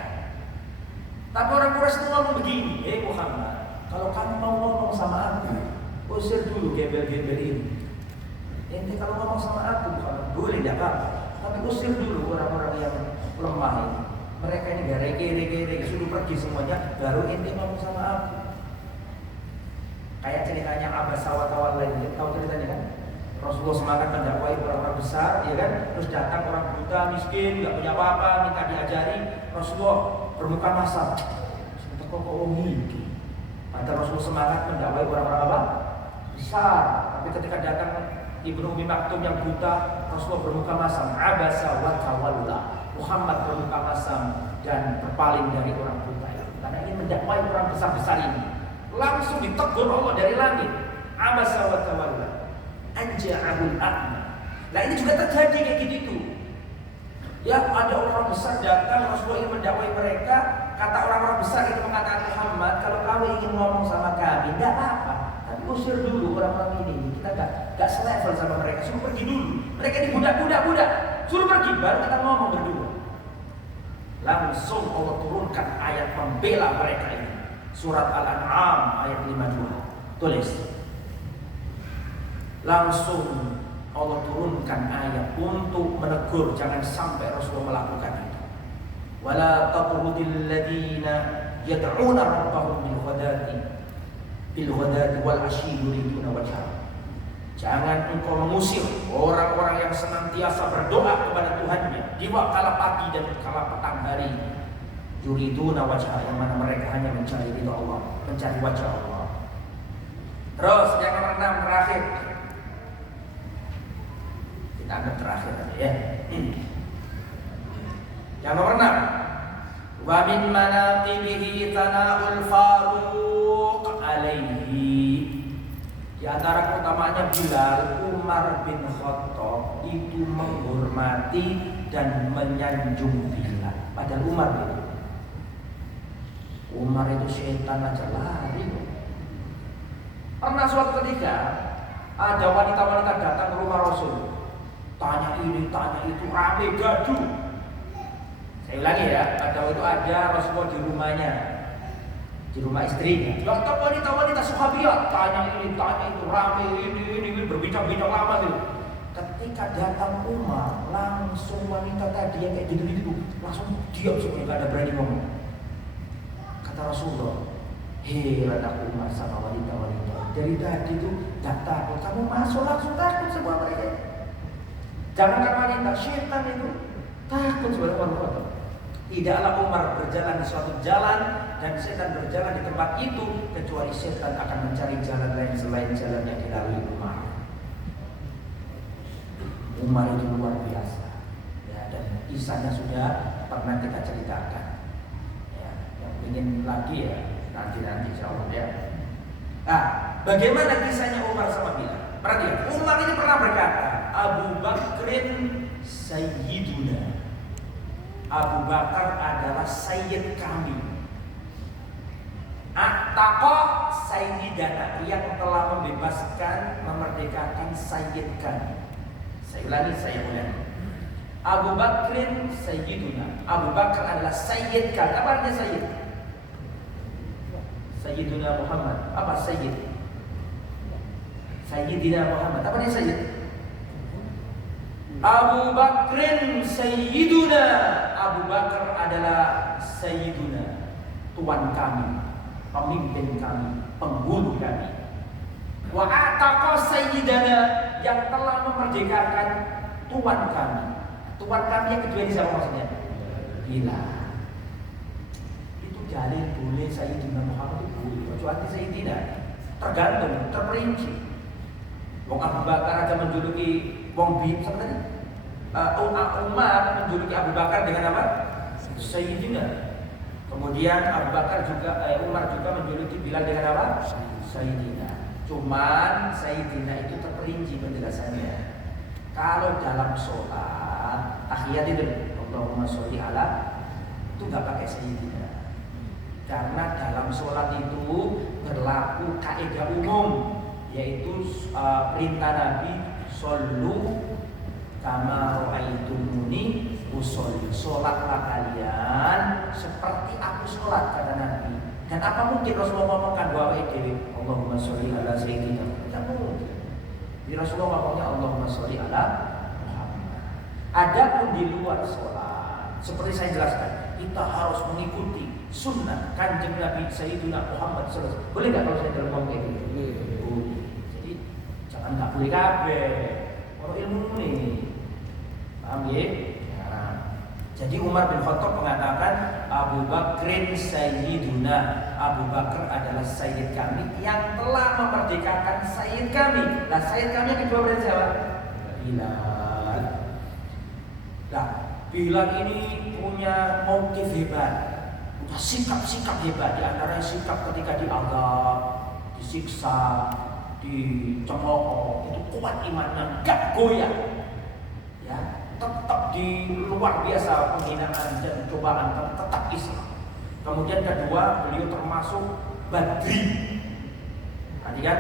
Tapi orang Quraisy itu ngomong begini, Muhammad, kalau kamu mau ngomong sama aku, usir dulu gembel-gembel ini. Ente kalau ngomong sama aku boleh tidak apa, tapi usir dulu orang-orang yang lemah ini. Mereka ini gak rege, suruh pergi semuanya, baru ente ngomong sama aku. Kayak ceritanya Abbas Sawat lain, tahu ceritanya kan? Rasulullah semangat mendakwai orang-orang besar, ya kan? Terus datang orang buta, miskin, nggak punya apa-apa, minta diajari. Rasulullah bermuka masam. Sebentar kok ngomong. Padahal Rasulullah semangat mendakwai orang-orang apa? Besar. Tapi ketika datang Ibnu Umi Maktum yang buta, Rasulullah bermuka masam. Abasa wa tawalla. Muhammad bermuka masam dan berpaling dari orang buta. Karena ingin mendakwai orang besar-besar ini. Langsung ditegur Allah dari langit. Abasa wa tawalla. Anja'ahul a'ma. Nah ini juga terjadi kayak gitu. Ya ada orang besar datang, Rasulullah ingin mendakwai mereka. Kata orang-orang besar itu mengatakan, Muhammad, kalau kamu ingin ngomong sama kami, tidak apa-apa, tapi usir dulu orang-orang ini. Kita gak selevel sama mereka, suruh pergi dulu. Mereka ini budak, suruh pergi, baru kita ngomong berdua. Langsung Allah turunkan ayat membela mereka ini. Surat Al-An'am ayat 52. Tulis. Langsung Allah turunkan ayat untuk menegur jangan sampai Rasulullah melakukan itu. Wala tatrudil ladina yad'una rabbahum bil ghadati wal ashi yuriduna wajha. Jangan engkau mengusir orang-orang yang senantiasa berdoa kepada Tuhannya di kala pagi dan kala petang hari. Yuriduna wajha, yang mana mereka hanya mencari ridha Allah, mencari wajah Allah. Terus yang nomor 6 terakhir. Kita anggap terakhir tadi ya. Yang nomor 6. Wa min manaqibihi tana'ul Faruq alaihi. Di antara keutamaannya Bilal, Umar bin Khattab itu menghormati dan menyanjung Bilal. Padahal Umar itu setan aja lari. Pernah suatu ketika ada wanita-wanita datang ke rumah Rasul. Tanya ini, tanya itu, rame gaduh. Saya ulangi ya, pada waktu itu ada Rasulullah di rumahnya, di rumah istrinya. Datang wanita-wanita Sahabiyah, tanya ini, tanya itu, rame ini berbincang-bincang lama tuh. Ketika datang Umar, langsung wanita tadi yang kayak gitu-gitu langsung diam semuanya, gak ada berani ngomong. Kata Rasulullah, heran aku Umar sama wanita-wanita. Dari tadi tuh gak takut, kamu masuk langsung takut semua mereka. Jangankan wanita, syaitan itu takut sebenarnya wanita. Tidaklah Umar berjalan di suatu jalan dan syaitan berjalan di tempat itu kecuali syaitan akan mencari jalan lain selain jalan yang dilalui Umar. Umar itu luar biasa. Ya, dan kisahnya sudah pernah kita ceritakan. Ya, yang ingin lagi ya nanti insyaallah ya. Nah, bagaimana kisahnya Umar sama Bilal? Perhatikan, Umar ini pernah berkata, Abu Bakrin Sayyiduna. Abu Bakar adalah Sayyid kami. Ataqa Sayyidana, yang telah membebaskan, memerdekakan Sayyid kami. Saya ulangi. Abu Bakrin Sayyiduna. Abu Bakar adalah Sayyid kami. Apa artinya Sayyid? Sayyiduna Muhammad. Apa Sayyid? Sayyidina Muhammad. Apa dia Sayyid? Abu Bakrin Sayyiduna. Abu Bakar adalah Sayyiduna, tuan kami, pemimpin kami, penghulu kami. Wa ataqa Sayyidana, yang telah memerdekakan tuan kami. Tuan kami yang kedua ini siapa maksudnya? Bilal. Itu dalil boleh Sayyidina Muhammad itu boleh, kecuali Sayyidina. Tergantung, terperinci. Wong Abu Bakar aja menjuluki wong bim sama tadi. Umar menjuluki Abu Bakar dengan apa? Sayyidina. Kemudian Abu Bakar juga Umar juga menjuluki Bilal dengan apa? Sayyidina. Cuman Sayyidina itu terperinci penjelasannya. Kalau dalam sholat tahiyat itu Allahumma sholli ala, itu nggak pakai Sayyidina. Karena dalam sholat itu berlaku kaidah umum, yaitu perintah Nabi shollu kama ra'aitumuni usolli, sholatlah kalian seperti aku sholat, kata Nabi. Dan apa mungkin Rasulullah ngomongkan bahwa Allahumma sholli ala sayyidina? Tidak mungkin. Di Rasulullah ngomongnya Allahumma sholli ala Muhammad. Adapun di luar sholat, seperti saya jelaskan, kita harus mengikuti sunnah kanjeng Nabi Sayyidina Muhammad SAW. Boleh nggak kalau saya dalam ngomong kayak gitu? Boleh. Jadi jangan nggak boleh kabeh. Orang ilmu nih, paham ya? Jadi Umar bin Khattab mengatakan Abu Bakrin Sayyiduna, Abu Bakar adalah Sayyid kami yang telah memerdekakan Sayyid kami. Nah Sayyid kami yang kedua berarti siapa? Bilal. Nah Bilal ini punya motif hebat, punya sikap-sikap hebat. Di antaranya sikap ketika diazab, disiksa, dicemooh, itu kuat imannya, gak goyah. Ya, tetap di luar biasa penghinaan dan cobaan, tetap Islam. Kemudian kedua, beliau termasuk Badri. Tadi kan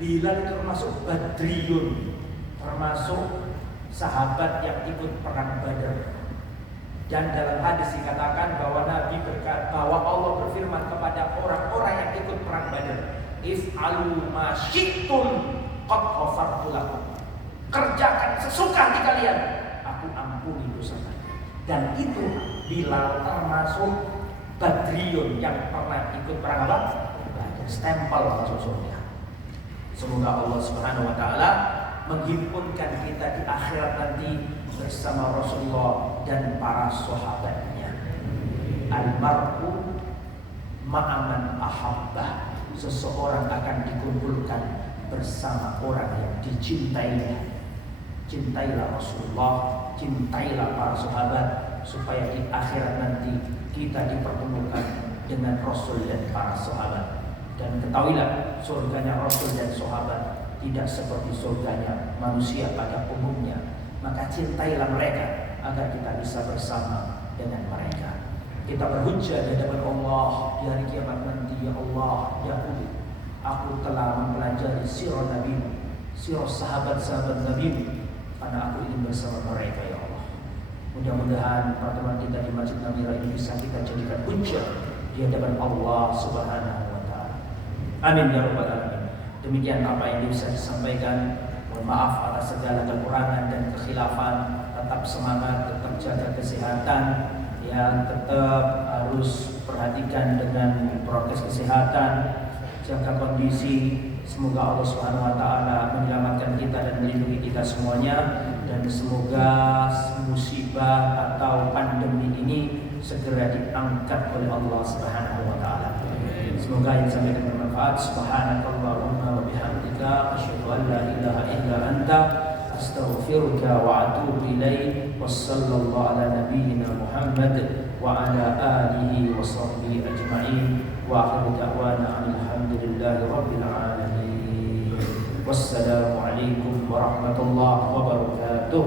Bilal itu termasuk Badriyun, termasuk sahabat yang ikut perang Badar. Dan dalam hadis dikatakan bahwa Nabi berkata, bahwa Allah berfirman kepada orang-orang yang ikut perang Badar, if'alu ma syi'tum qad ghafartu lakum. Kerjakan sesuka hati kalian, aku ampuni dosa kalian. Dan itu Bilal termasuk Badriyun yang pernah ikut perang apa? Stempel masuk surga. Semoga Allah Subhanahu wa taala menghimpunkan kita di akhirat nanti bersama Rasulullah dan para sahabatnya. Al-mar'u ma'aman ahabbah. Seseorang akan dikumpulkan bersama orang yang dicintainya. Cintailah Rasulullah, cintailah para sahabat, supaya di akhirat nanti kita dipertemukan dengan Rasul dan para sahabat. Dan ketahuilah, surganya Rasul dan sahabat tidak seperti surganya manusia pada umumnya. Maka cintailah mereka agar kita bisa bersama dengan mereka. Kita berhujjah di hadapan Allah di hari kiamat nanti. Ya Allah, ya Allah, aku telah mempelajari sirah Nabi, sirah sahabat-sahabat Nabi, karena aku ingin bersama mereka. Ya Allah, mudah-mudahan pertemuan kita di Masjid Namira ini bisa kita jadikan hujjah di hadapan Allah Subhanahu wa taala. Amin ya rabbal alamin. Demikian apa yang bisa disampaikan. Mohon maaf atas segala kekurangan dan kekhilafan. Tetap semangat, tetap jaga kesehatan, yang tetap harus perhatikan dengan prokes kesehatan, jaga kondisi. Semoga Allah Subhanahu wa taala menyelamatkan kita dan melindungi kita semuanya, dan semoga musibah atau pandemi ini segera diangkat oleh Allah Subhanahu wa taala. Semoga yang sampaikan bermanfaat. Subhanakallahumma wa bihamdika asyhadu an la ilaha illa anta astaghfiruka wa atubu ilaik. Wassallallahu ala nabiyyina Muhammad wa ala alihi wa sahbihi ajma'in. Wa akhiru da'wana alhamdulillahi rabbil alamin. Wassalamu alaikum warahmatullahi wabarakatuh.